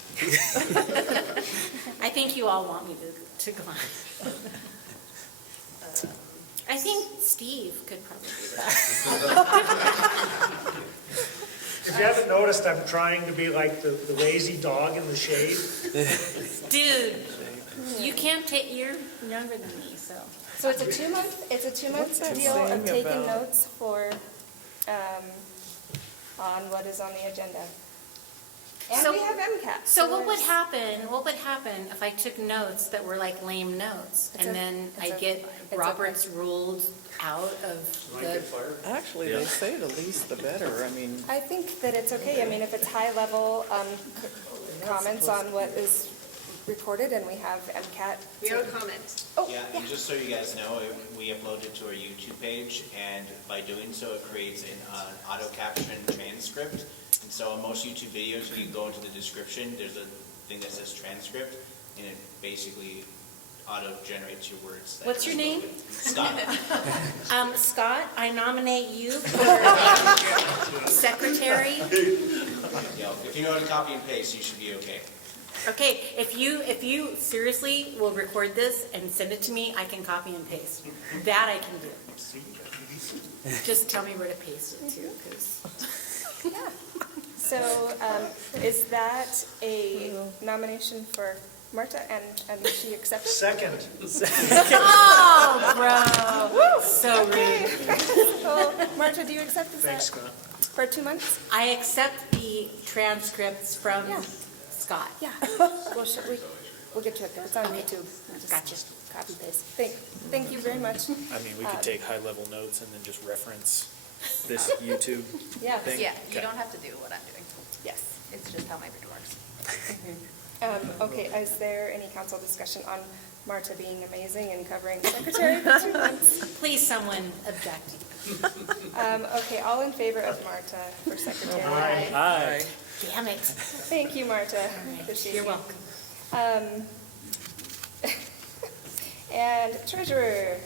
I think you all want me to decline. I think Steve could probably do that. If you haven't noticed, I'm trying to be like the lazy dog in the shade. Dude, you can't take, you're younger than me, so. So it's a 2-month, What's that deal of saying taking about- notes for, on what is on the agenda. And So- we have MCAT. So what would there's- happen if I took notes that were like lame notes? It's And a- then it's I a- get it's Robert's rules out of the, Actually, they say the least the better. I mean, I think that it's okay. I mean, if it's high-level comments on what is recorded and we have MCAT. We have a comment. Oh, Yeah, and just so you guys know, we upload it to our YouTube page, and by doing so, it creates an auto-caption transcript. And so on most YouTube videos, if you go into the description, there's a thing that says transcript, and it basically auto-generates your words. What's your name? Scott. Scott, I nominate you for secretary. Yeah, if you know how to copy and paste, you should be okay. Okay, if you seriously will record this and send it to me, I can copy and paste. That I can do. Just tell me where to paste it to, because. yeah. So is that a nomination for Marta, and she accepted? Second. Oh, bro. So rude. So, Marta, do you accept this? Thanks, Scott. For 2 months? I accept the transcripts from Yeah. Scott. Yeah. Well, we'll get to it. It's on YouTube. Just Gotcha. Copy paste. Thank you very much. I mean, we could take high-level notes and then just reference this YouTube Yeah. thing? Yeah, you Okay. don't have to do what I'm doing. Yes. It's just how my brain works. Okay, is there any council discussion on Marta being amazing and covering secretary for 2 months? Please, someone object. Okay, all in favor of Marta for secretary? Aye. Damn it. Thank you, Marta. Appreciate You're you. welcome. And treasurer,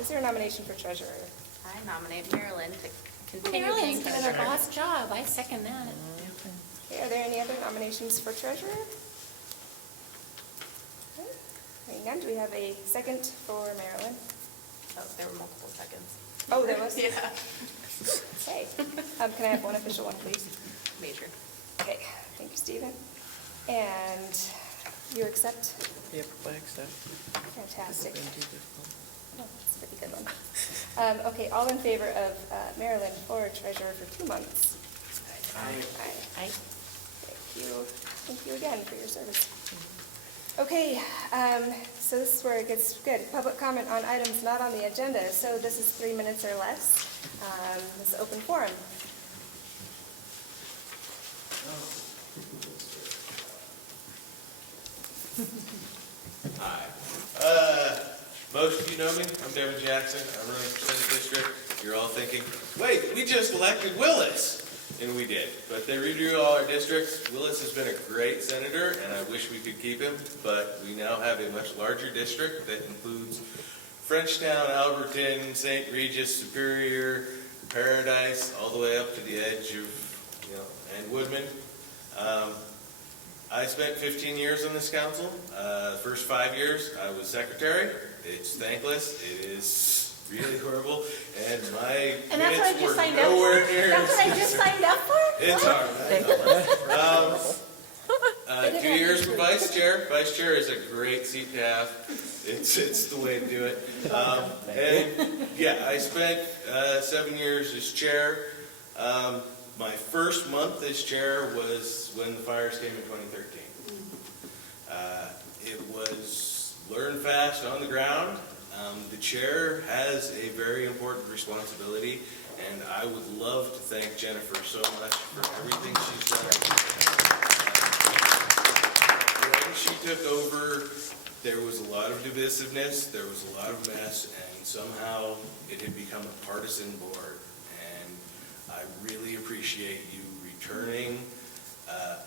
is there a nomination for treasurer? I nominate Marilyn to continue being Marilyn's doing her treasurer. boss job. I second that. Okay, are there any other nominations for treasurer? Okay, hearing none, do we have a second for Marilyn? Oh, there were multiple seconds. Oh, there was? Yeah. Okay, can I have one official one, please? Major. Okay, thank you, Stephen. And you accept? Yep, I accept. Fantastic. Oh, that's a pretty good one. Okay, all in favor of Marilyn for treasurer for 2 months? Aye. Aye. Thank you again for your service. Okay, so this is where it gets good. Public comment on items not on the agenda. So this is 3 minutes or less. This is open forum. Hi. Most of you know me. I'm Devin Jackson. I'm running for Senate District. You're all thinking, wait, we just elected Willis. And we did. But they redrew all our districts. Willis has been a great senator, and I wish we could keep him. But we now have a much larger district that includes Frenchtown, Alberton, St. Regis, Superior, Paradise, all the way up to the edge of, and Woodman. I spent 15 years on this council. The first 5 years, I was secretary. It's thankless. It is really horrible. And my And that's what I minutes just were signed up nowhere for? near That's what I just signed up for? It's hard. 2 years for vice chair. Vice chair is a great seat to have. It's the way to do it. And yeah, I spent 7 years as chair. My first month as chair was when the fires came in 2013. It was learn fast on the ground. The chair has a very important responsibility, and I would love to thank Jennifer so much for everything she's done. When she took over, there was a lot of divisiveness, there was a lot of mess, and somehow it had become a partisan board. And I really appreciate you returning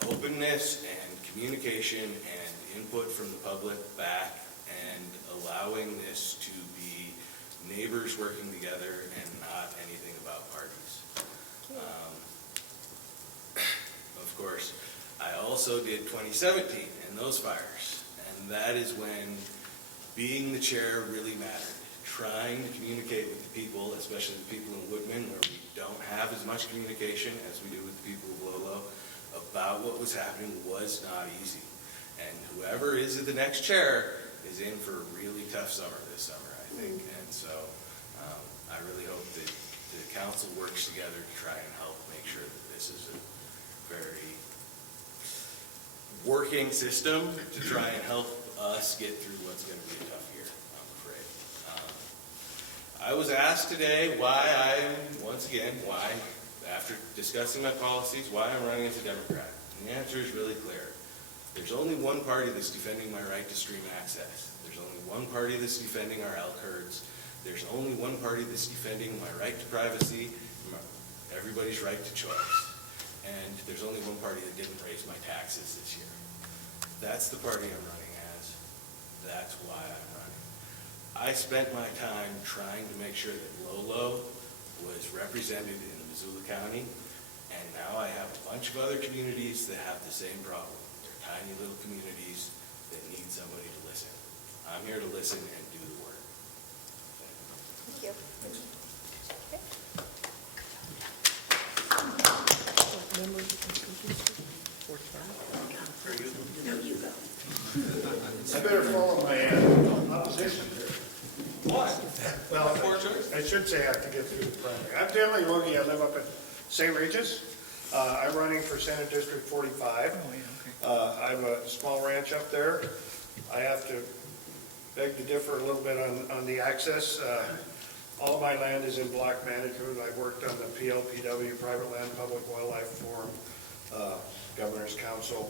openness and communication and input from the public back and allowing this to be neighbors working together and not anything about parties. Of course, I also did 2017 and those fires, and that is when being the chair really mattered. Trying to communicate with the people, especially the people in Woodman, where we don't have as much communication as we do with the people of Lolo, about what was happening was not easy. And whoever is the next chair is in for a really tough summer this summer, I think. And so I really hope that the council works together to try and help make sure that this is a very working system to try and help us get through what's going to be a tough year, I'm afraid. I was asked today why, after discussing my policies, why I'm running as a Democrat. And the answer is really clear. There's only one party that's defending my right to stream access. There's only one party that's defending our elk herds. There's only one party that's defending my right to privacy, everybody's right to choice. And there's only one party that didn't raise my taxes this year. That's the party I'm running as. That's why I'm running. I spent my time trying to make sure that Lolo was represented in Missoula County, and now I have a bunch of other communities that have the same problem. They're tiny little communities that need somebody to listen. I'm here to listen and do the work. Thank you. Okay. I better follow my opposition here. Why? Well, Four choice? I should say I have to get through the primary. I'm Stanley Logie. I live up in St. Regis. I'm running for Senate District 45. I have a small ranch up there. I have to beg to differ a little bit on the access. All of my land is in block management. I've worked on the PLPW, Private Land Public Wildlife Forum, Governor's Council.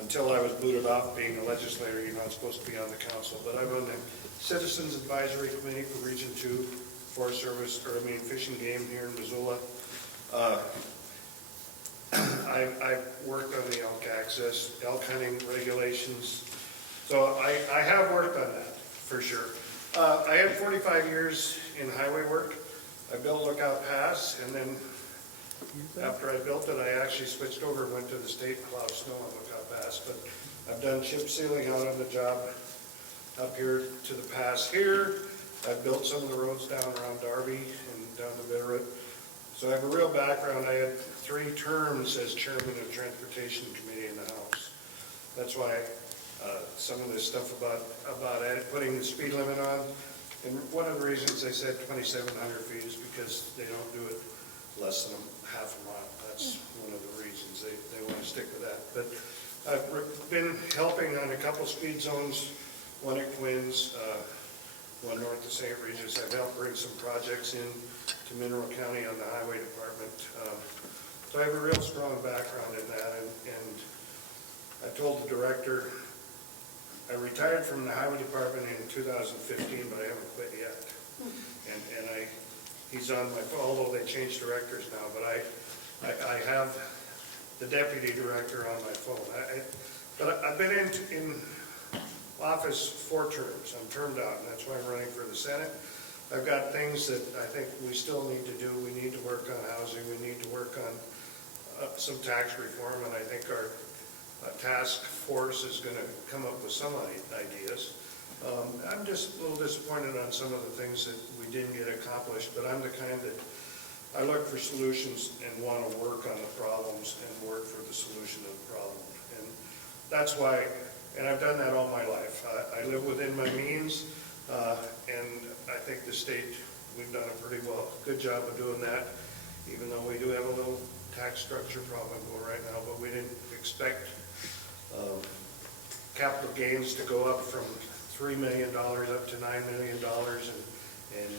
Until I was booted off being a legislator, you're not supposed to be on the council, but I'm on the Citizens Advisory Committee for Region 2 Forest Service, Fish and Game here in Missoula. I've worked on the elk access, elk hunting regulations, so I have worked on that, for sure. I had 45 years in highway work. I built Lookout Pass, and then after I built it, I actually switched over and went to the state and plowed snow on Lookout Pass. But I've done chip sealing out on the job up here to the pass here. I've built some of the roads down around Darby and down the Bitterroot. So I have a real background. I had 3 terms as chairman of Transportation Committee in the House. That's why some of this stuff about putting the speed limit on, and one of the reasons they said 2,700 feet is because they don't do it less than half a mile. That's one of the reasons they want to stick with that. But I've been helping on a couple speed zones, one at Quinn's, one north of St. Regis. I've helped bring some projects in to Mineral County on the highway department. So I have a real strong background in that, and I told the director, I retired from the highway department in 2015, but I haven't quit yet. And he's on my phone, although they changed directors now, but I have the deputy director on my phone. But I've been in office 4 terms. I'm termed out, and that's why I'm running for the Senate. I've got things that I think we still need to do. We need to work on housing. We need to work on some tax reform, and I think our task force is going to come up with some ideas. I'm just a little disappointed on some of the things that we didn't get accomplished, but I'm the kind that I look for solutions and want to work on the problems and work for the solution of the problem. And that's why, and I've done that all my life. I live within my means, and I think the state, we've done a pretty good job of doing that, even though we do have a little tax structure problem going right now, but we didn't expect capital gains to go up from $3 million up to $9 million, and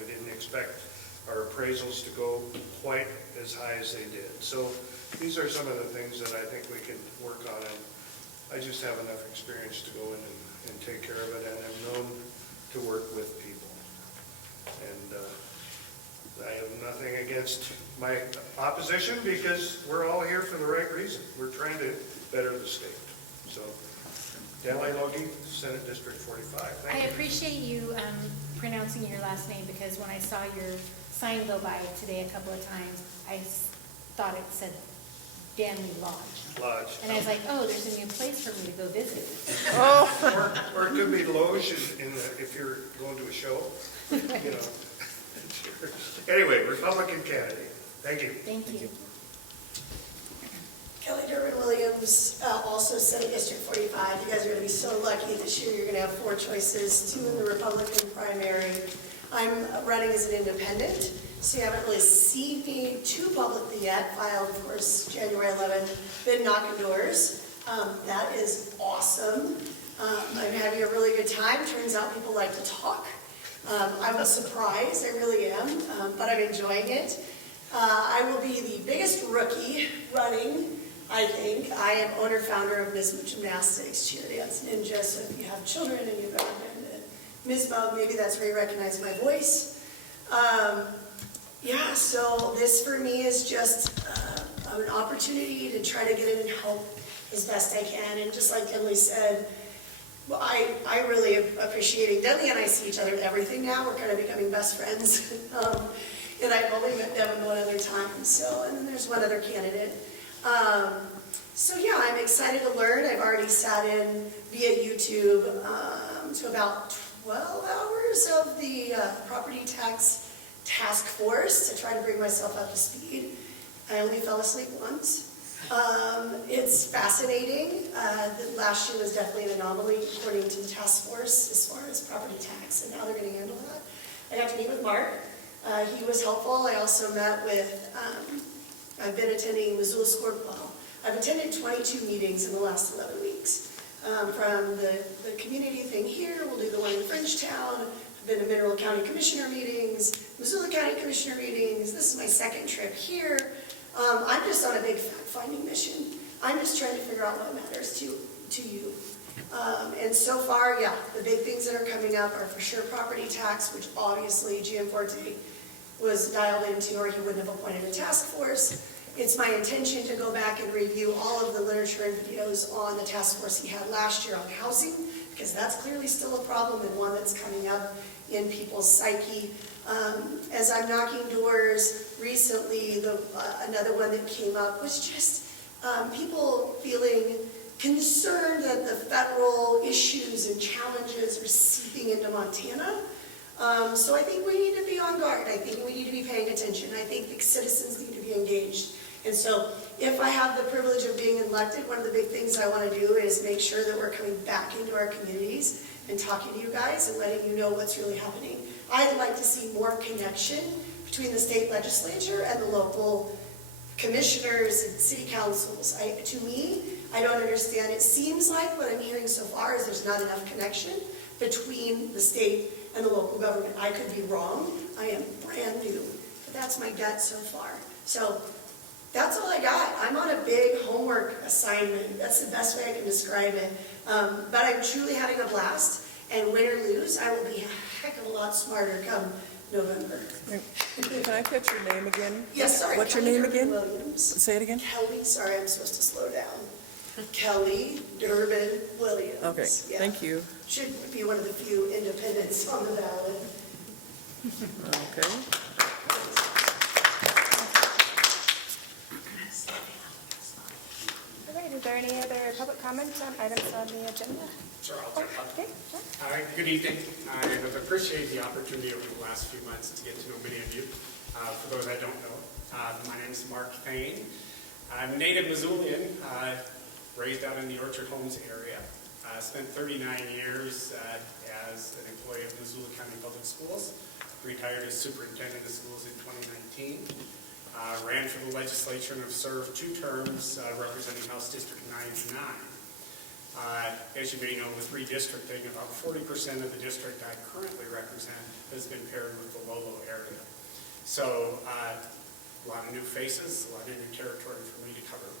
we didn't expect our appraisals to go quite as high as they did. So these are some of the things that I think we can work on, and I just have enough experience to go in and take care of it, and I'm known to work with people. And I have nothing against my opposition, because we're all here for the right reason. We're trying to better the state. So, Dale Logie, Senate District 45. Thank you. I appreciate you pronouncing your last name, because when I saw your sign go by today a couple of times, I thought it said Danley Lodge. And I was like, oh, there's a new place for me to go visit. Or it could be Loge if you're going to a show. You know. Anyway, Republican candidate. Thank you. Thank you. Kelly Durbin-Williams, also Senate District 45. You guys are going to be so lucky this year. You're going to have 4 choices, 2 in the Republican primary. I'm running as an independent, so you haven't really seen me too publicly yet. Filed, of course, January 11th. Been knocking doors. That is awesome. I'm having a really good time. Turns out people like to talk. I'm surprised, I really am, but I'm enjoying it. I will be the biggest rookie running, I think. I am owner-founder of Mismo Gymnastics, Cheer Dance Ninja, so if you have children and you've ever been to Mismo, maybe that's where you recognize my voice. Yeah, so this for me is just an opportunity to try to get in and help as best I can, and just like Emily said, well, I really am appreciating, Dudley and I see each other at everything now. We're kind of becoming best friends. And I've only met Devin one other time, so, and then there's one other candidate. So yeah, I'm excited to learn. I've already sat in via YouTube to about 12 hours of the property tax task force to try to bring myself up to speed. I only fell asleep once. It's fascinating. The last year was definitely an anomaly according to the task force as far as property tax and how they're going to handle that. I got to meet with Mark. He was helpful. I also met with, I've been attending Missoula School, well, I've attended 22 meetings in the last 11 weeks. From the community thing here, we'll do the one in Frenchtown, been to Mineral County Commissioner meetings, Missoula County Commissioner meetings. This is my second trip here. I'm just on a big fact-finding mission. I'm just trying to figure out what matters to you. And so far, yeah, the big things that are coming up are for sure property tax, which obviously Gianforte was dialed into, or he wouldn't have appointed a task force. It's my intention to go back and review all of the literature and videos on the task force he had last year on housing, because that's clearly still a problem and one that's coming up in people's psyche. As I'm knocking doors recently, another one that came up was just people feeling concerned that the federal issues and challenges are seeping into Montana. So I think we need to be on guard. I think we need to be paying attention. I think the citizens need to be engaged. And so if I have the privilege of being elected, one of the big things I want to do is make sure that we're coming back into our communities and talking to you guys and letting you know what's really happening. I'd like to see more connection between the state legislature and the local commissioners and city councils. To me, I don't understand. It seems like what I'm hearing so far is there's not enough connection between the state and the local government. I could be wrong. I am brand new, but that's my gut so far. So that's all I got. I'm on a big homework assignment. That's the best way I can describe it. But I'm truly having a blast. And win or lose, I will be a heck of a lot smarter come November. Can I catch your name again? Yes, sorry. What's your Kelly name Durbin again? Williams. Say it again. Kelly, sorry, I'm supposed to slow down. Kelly Durbin Williams. Okay, Yeah. thank you. Should be one of the few independents on the ballot. Okay. All right, is there any other public comments on items on the agenda? Sure, I'll take one. Okay, sure. Good evening. I have appreciated the opportunity over the last few months to get to know many of you. For those I don't know, my name is Mark Fain. I'm a native Missoulian, raised out in the Orchard Homes area. Spent 39 years as an employee of Missoula County Public Schools. Retired as superintendent of schools in 2019. Ran for the legislature and have served 2 terms representing House District 99. As you may know, with redistricting, about 40% of the district I currently represent has been paired with the Lolo area. So a lot of new faces, a lot of new territory for me to cover.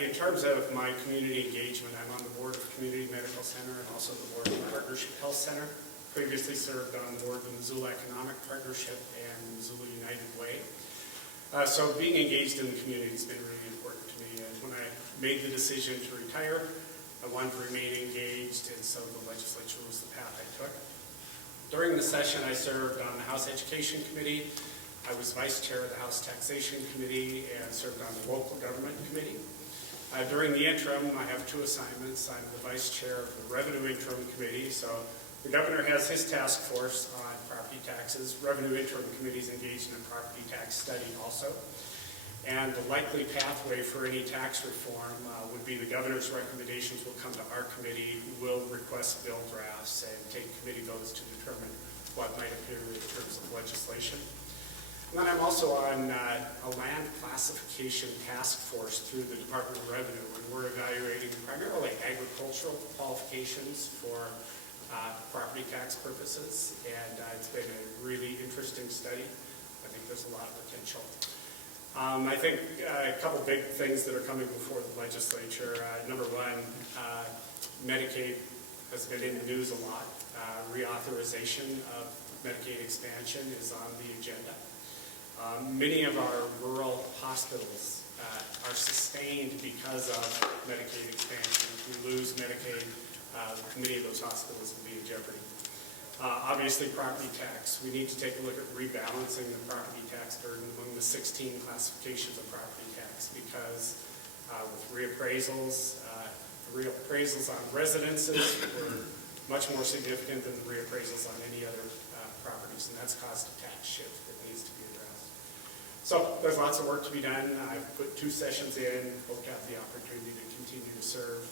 In terms of my community engagement, I'm on the board of Community Medical Center and also the board of Partnership Health Center. Previously served on the board of the Missoula Economic Partnership and Missoula United Way. So being engaged in the community has been really important to me. And when I made the decision to retire, I wanted to remain engaged, and so the legislature was the path I took. During the session, I served on the House Education Committee. I was vice chair of the House Taxation Committee and served on the Local Government Committee. During the interim, I have 2 assignments. I'm the vice chair of the Revenue Interim Committee, so the governor has his task force on property taxes. Revenue Interim Committee is engaged in a property tax study also. And the likely pathway for any tax reform would be the governor's recommendations will come to our committee, who will request bill drafts and take committee votes to determine what might appear in terms of legislation. And then I'm also on a land classification task force through the Department of Revenue, and we're evaluating primarily agricultural qualifications for property tax purposes, and it's been a really interesting study. I think there's a lot of potential. I think a couple big things that are coming before the legislature. Number one, Medicaid has been in the news a lot. Reauthorization of Medicaid expansion is on the agenda. Many of our rural hospitals are sustained because of Medicaid expansion. If we lose Medicaid, many of those hospitals will be in jeopardy. Obviously, property tax. We need to take a look at rebalancing the property tax burden among the 16 classifications of property tax, because with reappraisals on residences were much more significant than the reappraisals on any other properties, and that's caused a tax shift that needs to be addressed. So there's lots of work to be done. I've put 2 sessions in, hope to have the opportunity to continue to serve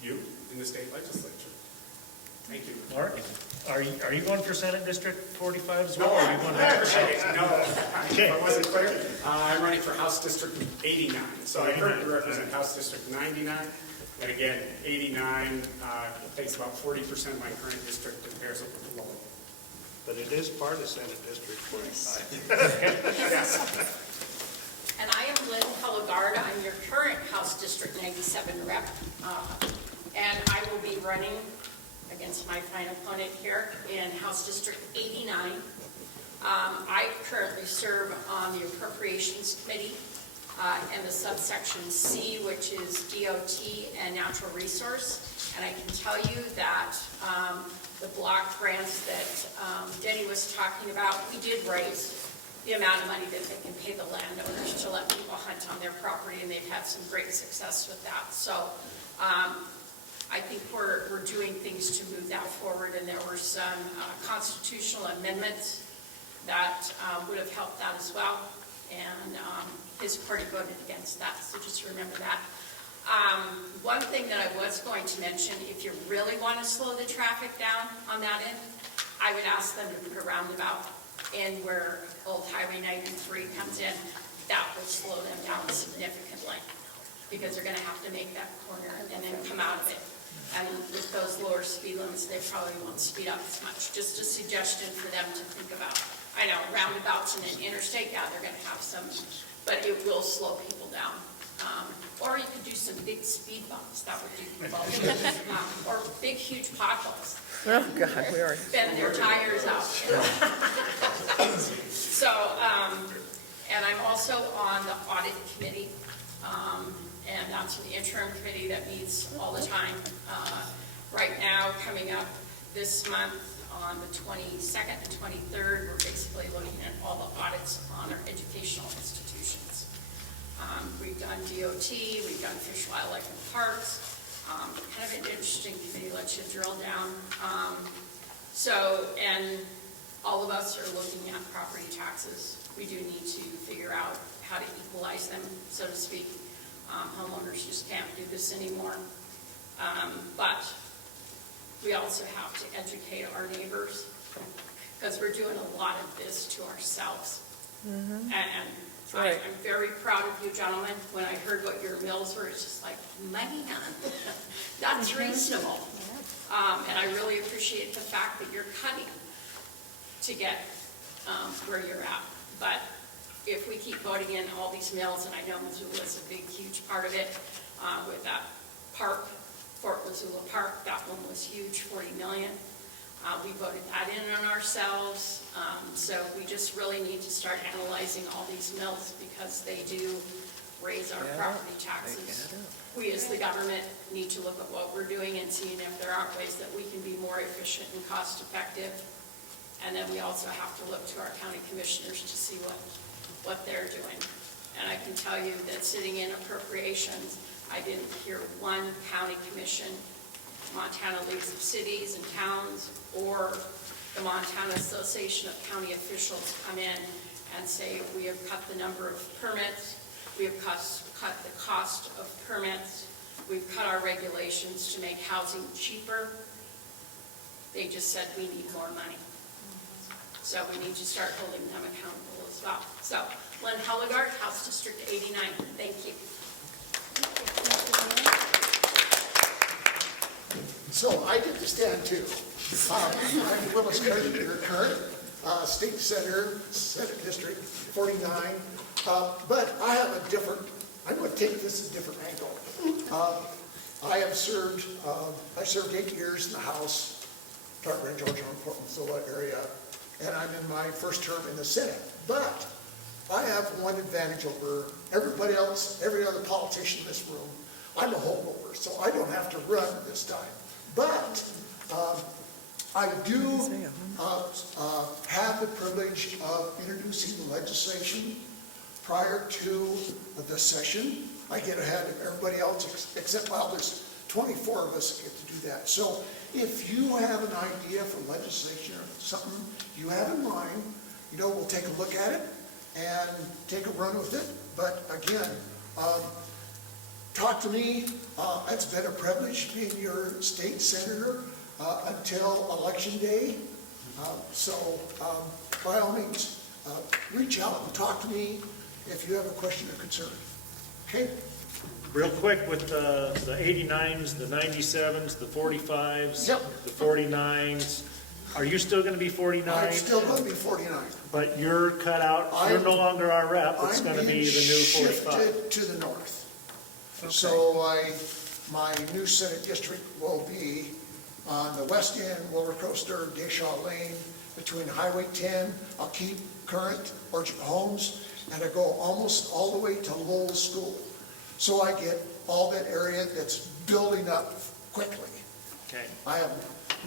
you in the state legislature. Thank you. Mark, are you going for Senate District 45 as well? Or are you going to No, I wasn't clear. I'm running for House District 89. So I currently represent House District 99, And again, 89 takes about 40% of my current district in comparison with Lolo. But it is partisan at District 45. Yes. And I am Lynn Pellegard. I'm your current House District 97 rep. And I will be running against my fine opponent here in House District 89. I currently serve on the Appropriations Committee and the subsection C, which is DOT and Natural Resource. And I can tell you that the block grants that Denny was talking about, we did raise the amount of money that they can pay the landowners to let people hunt on their property, and they've had some great success with that. So I think we're doing things to move that forward, and there were some constitutional amendments that would have helped that as well, and his party voted against that, so just remember that. One thing that I was going to mention, if you really want to slow the traffic down on that end, I would ask them to put a roundabout in where Old Highway 93 comes in. That would slow them down significantly, because they're going to have to make that corner and then come out of it. And with those lower speed limits, they probably won't speed up as much. Just a suggestion for them to think about. I know roundabouts in an interstate, yeah, they're going to have some, but it will slow people down. Or you could do some big speed bumps, that would do both. Or big, huge potholes. Oh, God, we are. Bend their tires out. So, and I'm also on the audit committee, and that's the interim committee that meets all the time. Right now, coming up this month on the 22nd and 23rd, we're basically looking at all the audits on our educational institutions. We've done DOT, we've done Fish, Wildlife, and Parks. Kind of an interesting committee, lets you drill down. And all of us are looking at property taxes. We do need to figure out how to equalize them, so to speak. Homeowners just can't do this anymore. But we also have to educate our neighbors, because we're doing a lot of this to ourselves. And Right. I'm very proud of you gentlemen. When I heard what your mills were, it's just like, man, that's reasonable. And I really appreciate the fact that you're cutting to get where you're at. But if we keep voting in all these mills, and I know Missoula is a big, huge part of it, with that park, Fort Missoula Park, that one was huge, 40 million. We voted that in on ourselves. So we just really need to start analyzing all these mills, because they do raise our property taxes. We as the government need to look at what we're doing and seeing if there aren't ways that we can be more efficient and cost effective. And then we also have to look to our county commissioners to see what they're doing. And I can tell you that sitting in appropriations, I didn't hear one county commission, Montana Leagues of Cities and Towns, or the Montana Association of County Officials come in and say, we have cut the number of permits, we have cut the cost of permits, we've cut our regulations to make housing cheaper. They just said we need more money. So we need to start holding them accountable as well. So, Lynn Pellegard, House District 89, thank you. So I get to stand too. I'm Willis Curtin, your current state senator, Senate District 49. But I have a different, I'm going to take this a different angle. I served 8 years in the House, Tarpon, Georgia, and Fort Missoula area, and I'm in my first term in the Senate. But I have one advantage over everybody else, every other politician in this room. I'm a holdover, so I don't have to run this time. But I do have the privilege of introducing legislation prior to the session. I get ahead of everybody else, except, well, there's 24 of us that get to do that. So if you have an idea for legislation or something you have in mind, we'll take a look at it and take a run with it. But again, talk to me. It's been a privilege being your state senator until Election Day. So by all means, reach out and talk to me if you have a question or concern. Okay? Real quick with the 89s, the 97s, the 45s, Yep. the 49s, are you still going to be 49? I'm still going to be 49. But you're cut out, you're no longer our rep, it's going to be the new 45. I'm being shifted to the north. So my new Senate district will be on the west end, Roller Coaster, Deshaw Lane, between Highway 10. I'll keep current Orchard Homes, and I go almost all the way to Lolo School. So I get all that area that's building up quickly. Okay. I have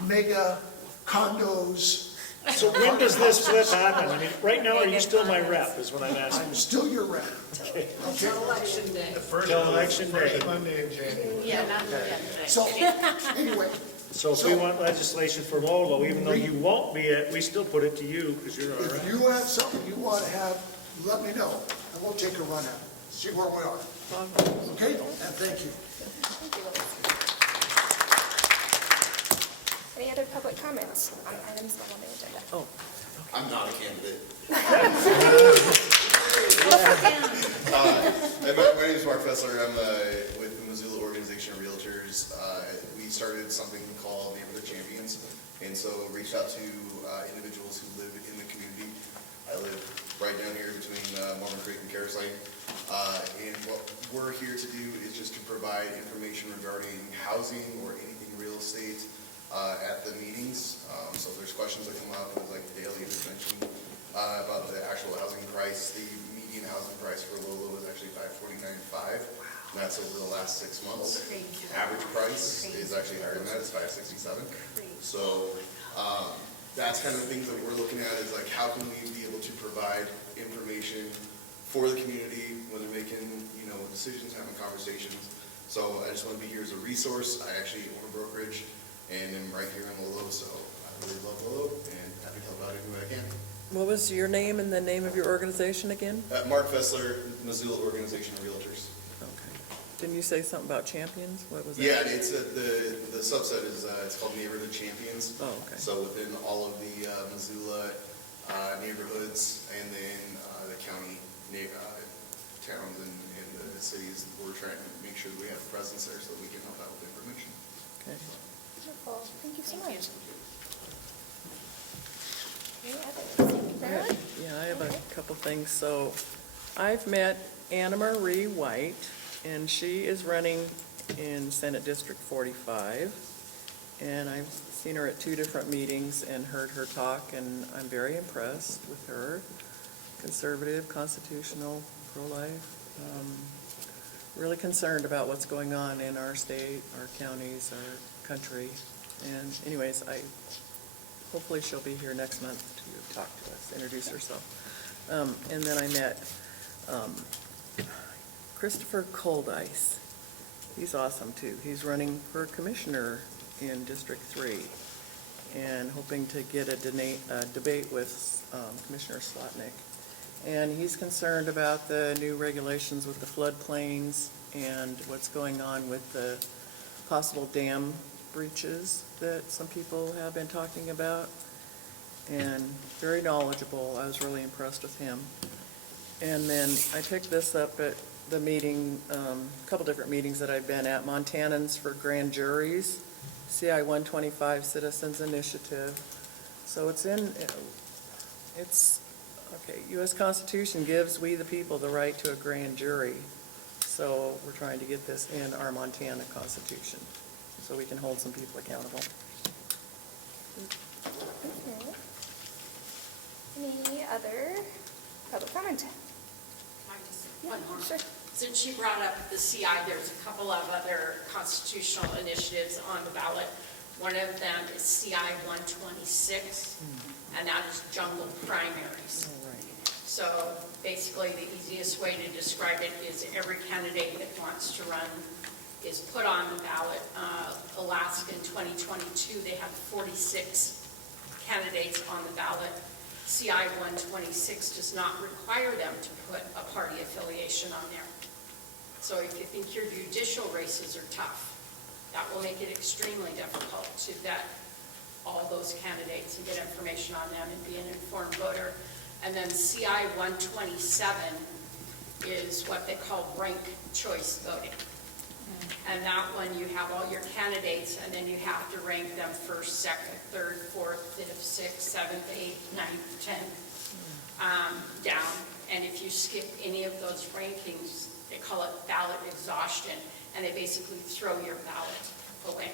mega condos. So when does this flip happen? I mean, right now, are you still my rep, is what I'm asking? I'm still your rep. Okay. Until election day. Till election day. First Monday in January. Yeah, not yet. So, anyway, So if we want legislation for Lolo, even though you won't be it, we still put it to you, because you're our if rep. you have something you want to have, let me know, and we'll take a run at it, see where we are. Okay? And thank you. Any other public comments on items not on the agenda? Oh, I'm not a candidate. Yeah. My name is Mark Fessler. I'm with the Missoula Organization of Realtors. We started something called Neighborhood Champions, and so reached out to individuals who live in the community. I live right down here between Mormon Creek and Carris Lane. And what we're here to do is just to provide information regarding housing or anything real estate at the meetings. So if there's questions that come up, like Dale even mentioned about the actual housing price, the median housing price for Lolo is actually $549.5, and that's over the last 6 months. Average price is actually higher than that, it's $567. So that's kind of the things that we're looking at is like how can we be able to provide information for the community when they're making, decisions, having conversations. So I just want to be here as a resource. I actually own a brokerage and I'm right here in Lolo, so I really love Lolo and happy to help out any way I can. What was your name and the name of your organization again? Mark Fessler, Missoula Organization of Realtors. Okay. Didn't you say something about champions? What was that? Yeah, it's the subset is it's called Neighborhood Champions. Oh, okay. So within all of the Missoula neighborhoods and then the county towns and the cities, we're trying to make sure that we have a presence there so that we can help out with information. Okay. Wonderful. Thank you so much. Any others? Marilyn? Yeah, I have a couple things. So I've met Anna Marie White, and she is running in Senate District 45. And I've seen her at 2 different meetings and heard her talk, and I'm very impressed with her. Conservative, constitutional, pro-life. Really concerned about what's going on in our state, our counties, our country. And anyways, hopefully she'll be here next month to talk to us, introduce herself. And then I met Christopher Coldice. He's awesome too. He's running for commissioner in District 3 and hoping to get a debate with Commissioner Slotnick. And he's concerned about the new regulations with the floodplains and what's going on with the possible dam breaches that some people have been talking about. And very knowledgeable. I was really impressed with him. And then I picked this up at the meeting, a couple different meetings that I've been at, Montanans for Grand Juries, CI 125 Citizens Initiative. So okay, U.S. Constitution gives we the people the right to a grand jury. So we're trying to get this in our Montana Constitution so we can hold some people accountable. Okay. Any other public comment? One more. Sure. Since you brought up the CI, there's a couple of other constitutional initiatives on the ballot. One of them is CI 126, and that is jungle primaries. So basically, the easiest way to describe it is every candidate that wants to run is put on the ballot. Alaska in 2022, they have 46 candidates on the ballot. CI 126 does not require them to put a party affiliation on there. So if you think your judicial races are tough, that will make it extremely difficult to vet all those candidates and get information on them and be an informed voter. And then CI 127 is what they call ranked choice voting. And that one, you have all your candidates, and then you have to rank them first, second, third, fourth, fifth, sixth, seventh, eighth, ninth, 10th, down. And if you skip any of those rankings, they call it ballot exhaustion, and they basically throw your ballot away.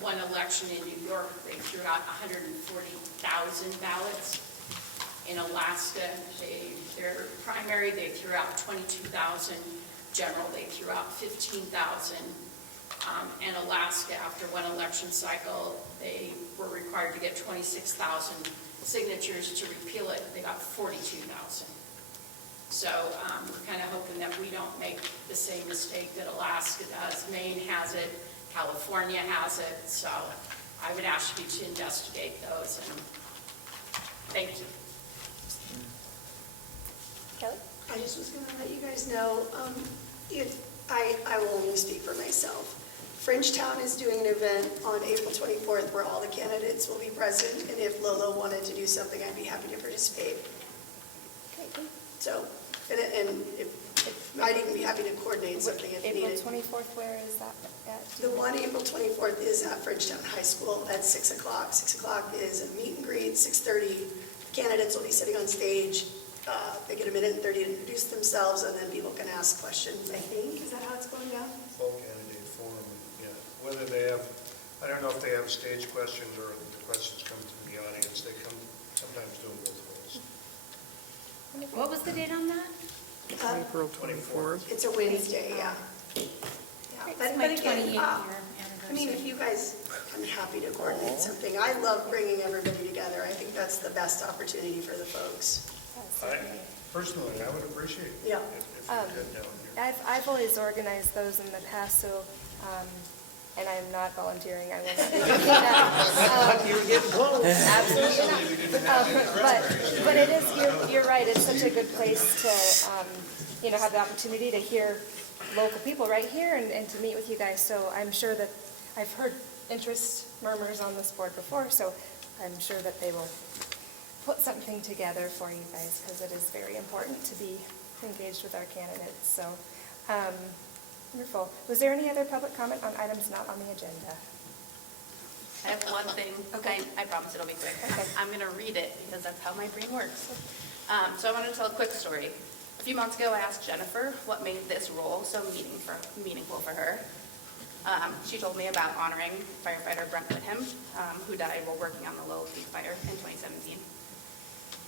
One election in New York, they threw out 140,000 ballots. In Alaska, their primary, they threw out 22,000. General, they threw out 15,000. And Alaska, after one election cycle, they were required to get 26,000 signatures to repeal it. They got 42,000. So we're kind of hoping that we don't make the same mistake that Alaska does. Maine has it, California has it. So I would ask you to investigate those. And thank you. Kelly? I just was going to let you guys know, I will only speak for myself. Fringetown is doing an event on April 24th where all the candidates will be present, and if Lolo wanted to do something, I'd be happy to participate. Okay. So, and I'd even be happy to coordinate something if April needed. 24th, where is that at? The one April 24th is at Fringetown High School at 6 o'clock. 6 o'clock is a meet and greet. 6:30, candidates will be sitting on stage. They get a minute and 30 to introduce themselves, and then people can ask questions, I think. Is that how it's going down? Full candidate forum, yeah. Whether they have, I don't know if they have stage questions or the questions come from the audience. They come sometimes doing both ways. What was the date on that? April 24th. It's a Wednesday, yeah. Yeah, It's my again, 28th year I mean, if you guys, I'm happy to coordinate something. I love bringing everybody together. I think that's the best opportunity for the folks. Personally, I would appreciate it Yeah. if you could down here. I've always organized those in the past, so, and I'm not volunteering, I will not be doing that. You're getting close. Absolutely not. But it is, you're right, it's such a good place to, have the opportunity to hear local people right here and to meet with you guys. So I'm sure that, I've heard interest murmurs on this board before, so I'm sure that they will put something together for you guys, because it is very important to be engaged with our candidates. So, wonderful. Was there any other public comment on items not on the agenda? I have one thing. Okay. I promise it'll be quick. Okay. I'm going to read it because that's how my brain works. So I want to tell a quick story. A few months ago, I asked Jennifer what made this role so meaningful for her. She told me about honoring firefighter Brent Whitham, who died while working on the Lolo Creek fire in 2017.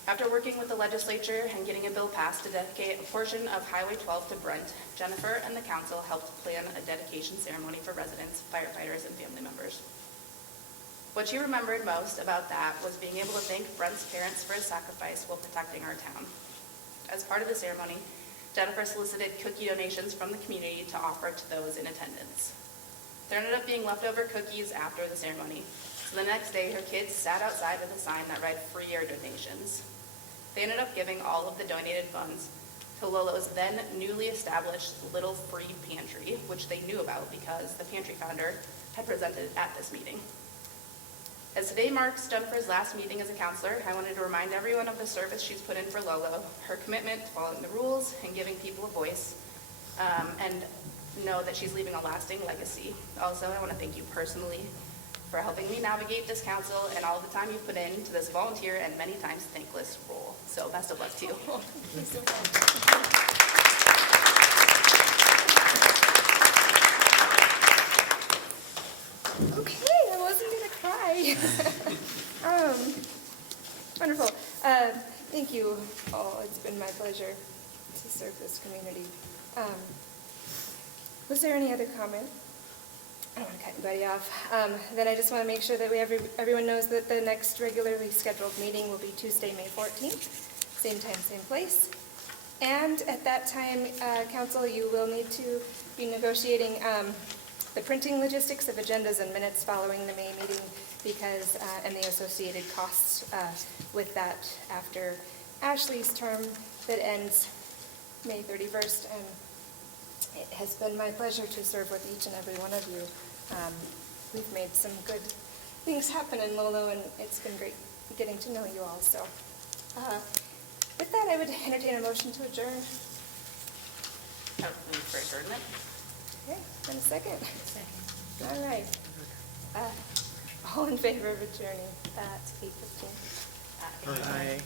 After working with the legislature and getting a bill passed to dedicate a portion of Highway 12 to Brent, Jennifer and the council helped plan a dedication ceremony for residents, firefighters, and family members. What she remembered most about that was being able to thank Brent's parents for his sacrifice while protecting our town. As part of the ceremony, Jennifer solicited cookie donations from the community to offer to those in attendance. There ended up being leftover cookies after the ceremony, so the next day her kids sat outside with a sign that read "Free your donations." They ended up giving all of the donated funds to Lolo's then newly established Little Free Pantry, which they knew about because the pantry founder had presented at this meeting. As today marks Jennifer's last meeting as a counselor, I wanted to remind everyone of the service she's put in for Lolo, her commitment to following the rules and giving people a voice, and know that she's leaving a lasting legacy. Also, I want to thank you personally for helping me navigate this council and all of the time you've put into this volunteer and many times thankless role. So best of luck to you. Okay, I wasn't gonna cry. Wonderful. Thank you all. It's been my pleasure to serve this community. Was there any other comment? I don't want to cut anybody off. Then I just want to make sure that everyone knows that the next regularly scheduled meeting will be Tuesday, May 14th, same time, same place. And at that time, council, you will need to be negotiating the printing logistics of agendas and minutes following the May meeting because, and the associated costs with that after Ashley's term that ends May 31st. And it has been my pleasure to serve with each and every one of you. We've made some good things happen in Lolo, and it's been great getting to know you all. So With that, I would entertain a motion to adjourn. Move for adjournment? Okay, and a second. All right. All in favor of adjourning at 8:15? Aye.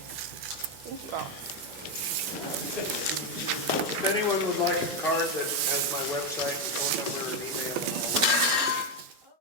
Thank you all. If anyone would like a card that has my website, phone number, and email